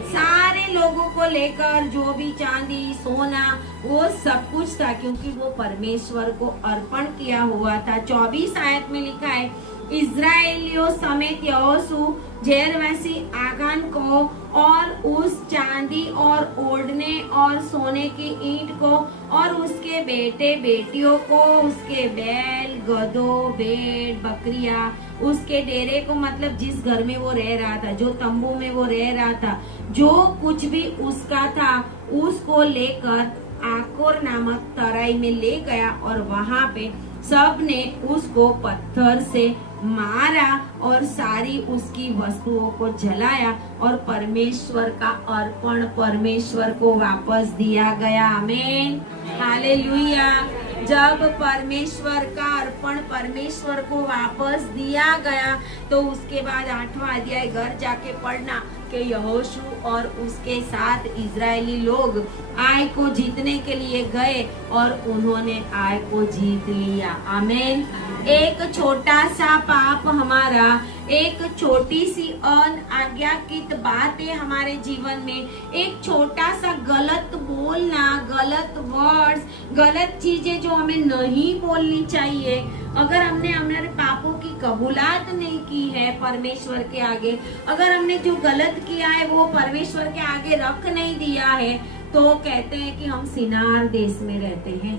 सारे लोगों को लेकर जो भी चांदी सोना वो सब कुछ था, क्योंकि वो परमेश्वर को अर्पण किया हुआ था। 24 आयत में लिखा है, इजराइलियों समेत यहोशू जेरवैसी आगन को और उस चांदी और ओढ़ने और सोने की ईंट को और उसके बेटे बेटियों को, उसके बैल, गधों, भेड़, बकरियां, उसके डेरे को, मतलब जिस घर में वो रह रहा था, जो तंबू में वो रह रहा था, जो कुछ भी उसका था, उसको लेकर आकोर नामक तराई में ले गया और वहां पे सब ने उसको पत्थर से मारा और सारी उसकी वस्तुओं को जलाया और परमेश्वर का अर्पण परमेश्वर को वापस दिया गया। आमीन, हालेलुया। जब परमेश्वर का अर्पण परमेश्वर को वापस दिया गया तो उसके बाद 8वां अध्याय घर जाके पढ़ना कि यहोशू और उसके साथ इजरायली लोग आय को जीतने के लिए गए और उन्होंने आय को जीत लिया। आमीन। एक छोटा सा पाप हमारा एक छोटी सी अनाज्ञाकृत बात है हमारे जीवन में, एक छोटा सा गलत बोलना, गलत वर्ड्स, गलत चीजें जो हमें नहीं बोलनी चाहिए, अगर हमने हमारे पापों की कबूलात नहीं की है परमेश्वर के आगे, अगर हमने जो गलत किया है वो परमेश्वर के आगे रख नहीं दिया है, तो कहते हैं कि हम सिनार देश में रहते हैं।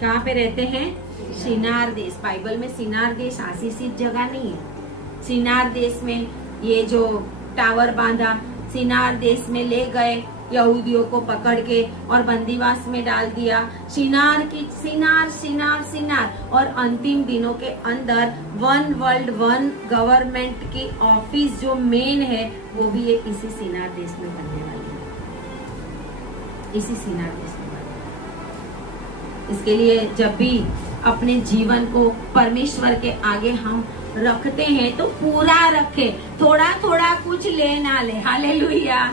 कहाँ पे रहते हैं? सिनार देश। बाइबल में सिनार देश आशीषित जगह नहीं है। सिनार देश में ये जो टावर बांधा, सिनार देश में ले गए यहूदियों को पकड़ के और बंदीवास में डाल दिया। सिनार की सिनार सिनार सिनार, और अंतिम दिनों के अंदर वन वर्ल्ड वन गवर्नमेंट की ऑफिस जो मेन है वो भी ये इसी सिनार देश में बनने वाली है, इसी सिनार देश में बनने वाली है। इसके लिए जब भी अपने जीवन को परमेश्वर के आगे हम रखते हैं तो पूरा रखे, थोड़ा थोड़ा कुछ ले ना ले। हालेलुया।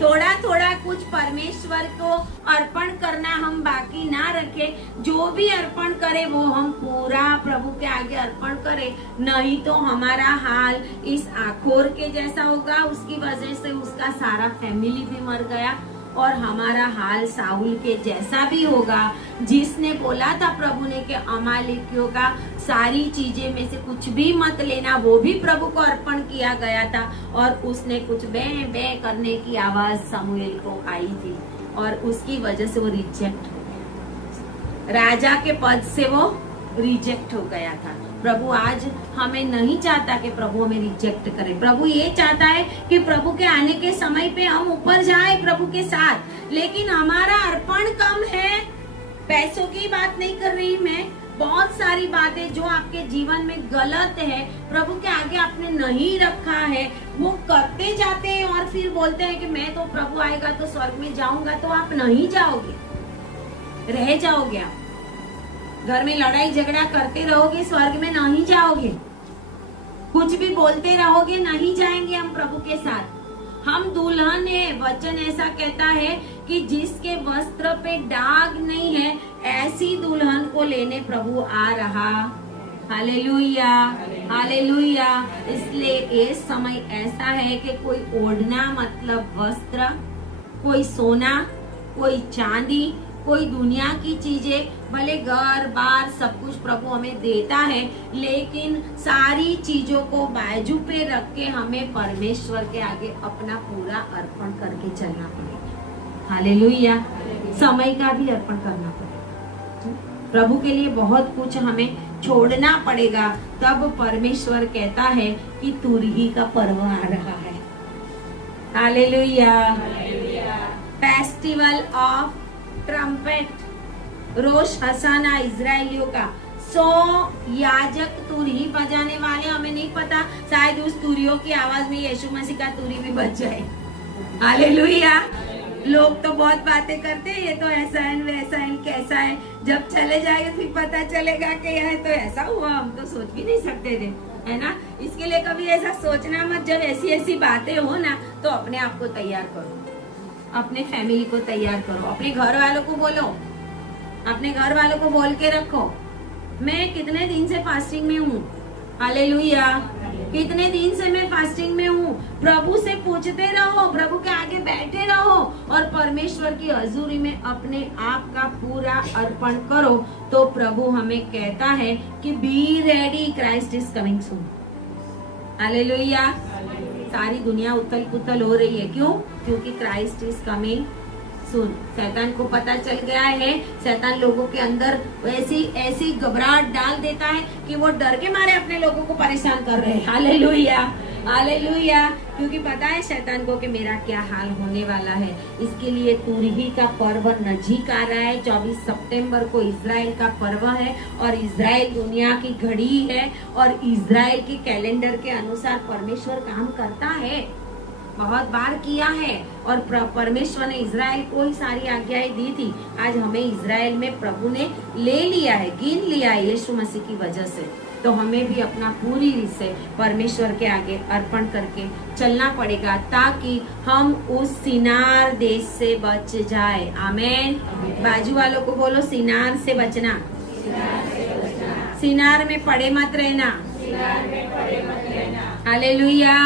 थोड़ा थोड़ा कुछ परमेश्वर को अर्पण करना हम बाकी ना रखे। जो भी अर्पण करे वो हम पूरा प्रभु के आगे अर्पण करें, नहीं तो हमारा हाल इस आखोर के जैसा होगा। उसकी वजह से उसका सारा फैमिली भी मर गया, और हमारा हाल साउल के जैसा भी होगा, जिसने बोला था प्रभु ने कि अमालेकियों का सारी चीजें में से कुछ भी मत लेना, वो भी प्रभु को अर्पण किया गया था, और उसने कुछ बे बे करने की आवाज समूएल को आई थी, और उसकी वजह से वो रिजेक्ट हो गया, राजा के पद से वो रिजेक्ट हो गया था। प्रभु आज हमें नहीं चाहता कि प्रभु हमें रिजेक्ट करे। प्रभु ये चाहता है कि प्रभु के आने के समय पे हम ऊपर जाए प्रभु के साथ, लेकिन हमारा अर्पण कम है। पैसों की बात नहीं कर रही मैं, बहुत सारी बातें जो आपके जीवन में गलत है, प्रभु के आगे आपने नहीं रखा है, वो करते जाते हैं और फिर बोलते हैं कि मैं तो प्रभु आएगा तो स्वर्ग में जाऊंगा, तो आप नहीं जाओगे, रह जाओगे। आप घर में लड़ाई झगड़ा करते रहोगे, स्वर्ग में नहीं जाओगे। कुछ भी बोलते रहोगे, नहीं जाएंगे हम प्रभु के साथ। हम दुल्हन है, वचन ऐसा कहता है कि जिसके वस्त्र पे दाग नहीं है, ऐसी दुल्हन को लेने प्रभु आ रहा। Hallelujah, hallelujah. इसलिए ये समय ऐसा है कि कोई ओढ़ना मतलब वस्त्र, कोई सोना, कोई चांदी, कोई दुनिया की चीजें, भले घर बार सब कुछ प्रभु हमें देता है, लेकिन सारी चीजों को बाजू पे रख के हमें परमेश्वर के आगे अपना पूरा अर्पण करके चलना पड़ेगा। हालेलुया। समय का भी अर्पण करना पड़ेगा, प्रभु के लिए बहुत कुछ हमें छोड़ना पड़ेगा। तब परमेश्वर कहता है कि तुरही का पर्व आ रहा है। हालेलुया। फेस्टिवल ऑफ ट्रम्पेट, रोश हसाना इजराइलियों का। 100 याजक तुरही बजाने वाले, हमें नहीं पता, शायद उस तुरियों की आवाज में यीशु मसीह का तुरही भी बज जाए। हालेलुया। लोग तो बहुत बातें करते हैं, ये तो ऐसा है, वैसा है, कैसा है। जब चले जाएंगे फिर पता चलेगा कि यह तो ऐसा हुआ, हम तो सोच भी नहीं सकते थे, है ना। इसके लिए कभी ऐसा सोचना मत। जब ऐसी ऐसी बातें हो ना, तो अपने आप को तैयार करो, अपने फैमिली को तैयार करो, अपने घर वालों को बोलो, अपने घर वालों को बोल के रखो, मैं कितने दिन से फास्टिंग में हूँ। हालेलुया। कितने दिन से मैं फास्टिंग में हूँ। प्रभु से पूछते रहो, प्रभु के आगे बैठे रहो, और परमेश्वर की हजूरी में अपने आप का पूरा अर्पण करो। तो प्रभु हमें कहता है कि be ready, Christ is coming soon. Hallelujah. सारी दुनिया उथल पुथल हो रही है, क्यों? क्योंकि क्राइस्ट इज कमिंग सून। शैतान को पता चल गया है, शैतान लोगों के अंदर ऐसी ऐसी घबराहट डाल देता है कि वो डर के मारे अपने लोगों को परेशान कर रहे हैं। Hallelujah, hallelujah. क्योंकि पता है शैतान को कि मेरा क्या हाल होने वाला है। इसके लिए तुरही का पर्व नजदीक आ रहा है। 24 सितंबर को इजराइल का पर्व है, और इजराइल दुनिया की घड़ी है, और इजराइल के कैलेंडर के अनुसार परमेश्वर काम करता है, बहुत बार किया है, और परमेश्वर ने इजराइल को ही सारी आज्ञाएं दी थी। आज हमें इजराइल में प्रभु ने ले लिया है, गिन लिया है यीशु मसीह की वजह से। तो हमें भी अपना पूरी रीत से परमेश्वर के आगे अर्पण करके चलना पड़ेगा, ताकि हम उस सिनार देश से बच जाए। आमेन। बाजू वालों को बोलो, सिनार से बचना, सिनार में पड़े मत रहना। हालेलुया।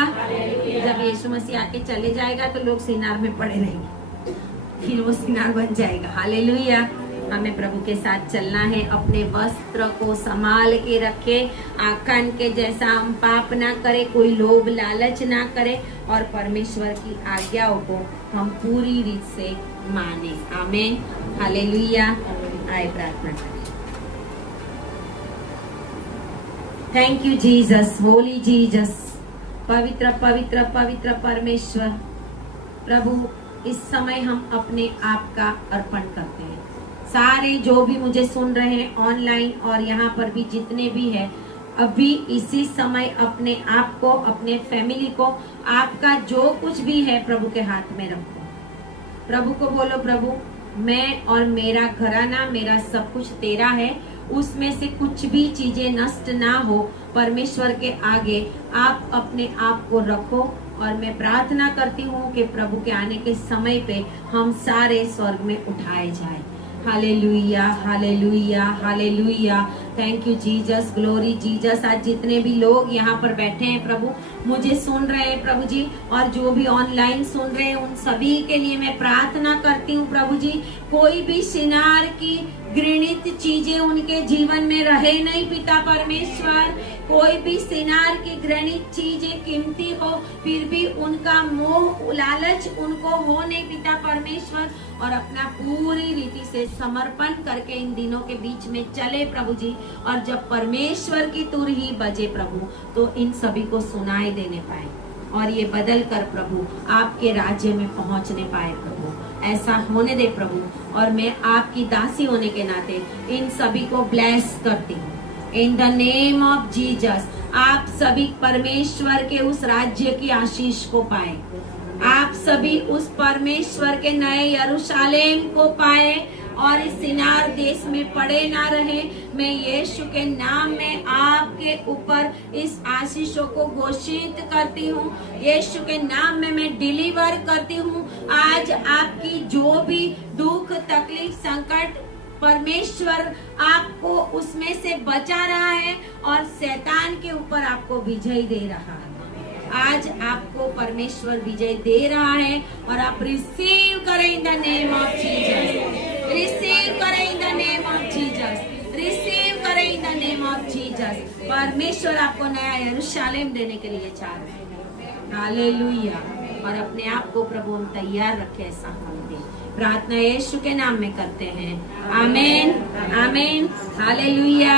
जब यीशु मसीह आके चले जाएगा तो लोग सिनार में पड़े रहेंगे, फिर वो सिनार बन जाएगा। हालेलुया। हमें प्रभु के साथ चलना है, अपने वस्त्र को संभाल के रखे, आखंड के जैसा हम पाप ना करे, कोई लोभ लालच ना करे और परमेश्वर की आज्ञाओं को हम पूरी रीत से माने। आमीन। हालेलुया। आए प्रार्थना करें। Thank you Jesus, Holi Jesus, पवित्र पवित्र पवित्र परमेश्वर। प्रभु इस समय हम अपने आप का अर्पण करते हैं। सारे जो भी मुझे सुन रहे हैं ऑनलाइन और यहाँ पर भी जितने भी हैं, अभी इसी समय अपने आप को, अपने फैमिली को, आपका जो कुछ भी है प्रभु के हाथ में रखो। प्रभु को बोलो, प्रभु मैं और मेरा घराना, मेरा सब कुछ तेरा है, उसमें से कुछ भी चीजें नष्ट ना हो। परमेश्वर के आगे आप अपने आप को रखो और मैं प्रार्थना करती हूँ कि प्रभु के आने के समय पे हम सारे स्वर्ग में उठाए जाए। Hallelujah, hallelujah, hallelujah. Thank you Jesus, glory Jesus. आज जितने भी लोग यहाँ पर बैठे हैं प्रभु, मुझे सुन रहे हैं प्रभु जी, और जो भी ऑनलाइन सुन रहे हैं, उन सभी के लिए मैं प्रार्थना करती हूँ प्रभु जी, कोई भी सिनार की घृणित चीजें उनके जीवन में रहे नहीं पिता परमेश्वर। कोई भी सिनार की घृणित चीजें कीमती हो, फिर भी उनका मोह लालच उनको हो नहीं पिता परमेश्वर, और अपना पूरी रीति से समर्पण करके इन दिनों के बीच में चले प्रभु जी। और जब परमेश्वर की तुर ही बजे प्रभु, तो इन सभी को सुनाई देने पाए और ये बदल कर प्रभु आपके राज्य में पहुंचने पाए प्रभु। ऐसा होने दे प्रभु, और मैं आपकी दासी होने के नाते इन सभी को ब्लेस करती हूँ इन द नेम ऑफ जीसस। आप सभी परमेश्वर के उस राज्य की आशीष को पाए, आप सभी उस परमेश्वर के नए यरूशलेम को पाए और इस सिनार देश में पड़े ना रहे। मैं यीशु के नाम में आपके ऊपर इस आशीषों को घोषित करती हूँ। यीशु के नाम में मैं डिलीवर करती हूँ। आज आपकी जो भी दुख तकलीफ संकट, परमेश्वर आपको उसमें से बचा रहा है और शैतान के ऊपर आपको विजय दे रहा है। आज आपको परमेश्वर विजय दे रहा है और आप रिसीव करें in the name of Jesus. Receive करें in the name of Jesus. Receive करें in the name of Jesus. परमेश्वर आपको नया यरूशलेम देने के लिए चाह रहे हैं। हालेलुया। और अपने आप को प्रभु हम तैयार रखे, ऐसा हम दे। प्रार्थना यीशु के नाम में करते हैं। आमीन, आमीन, हालेलुया।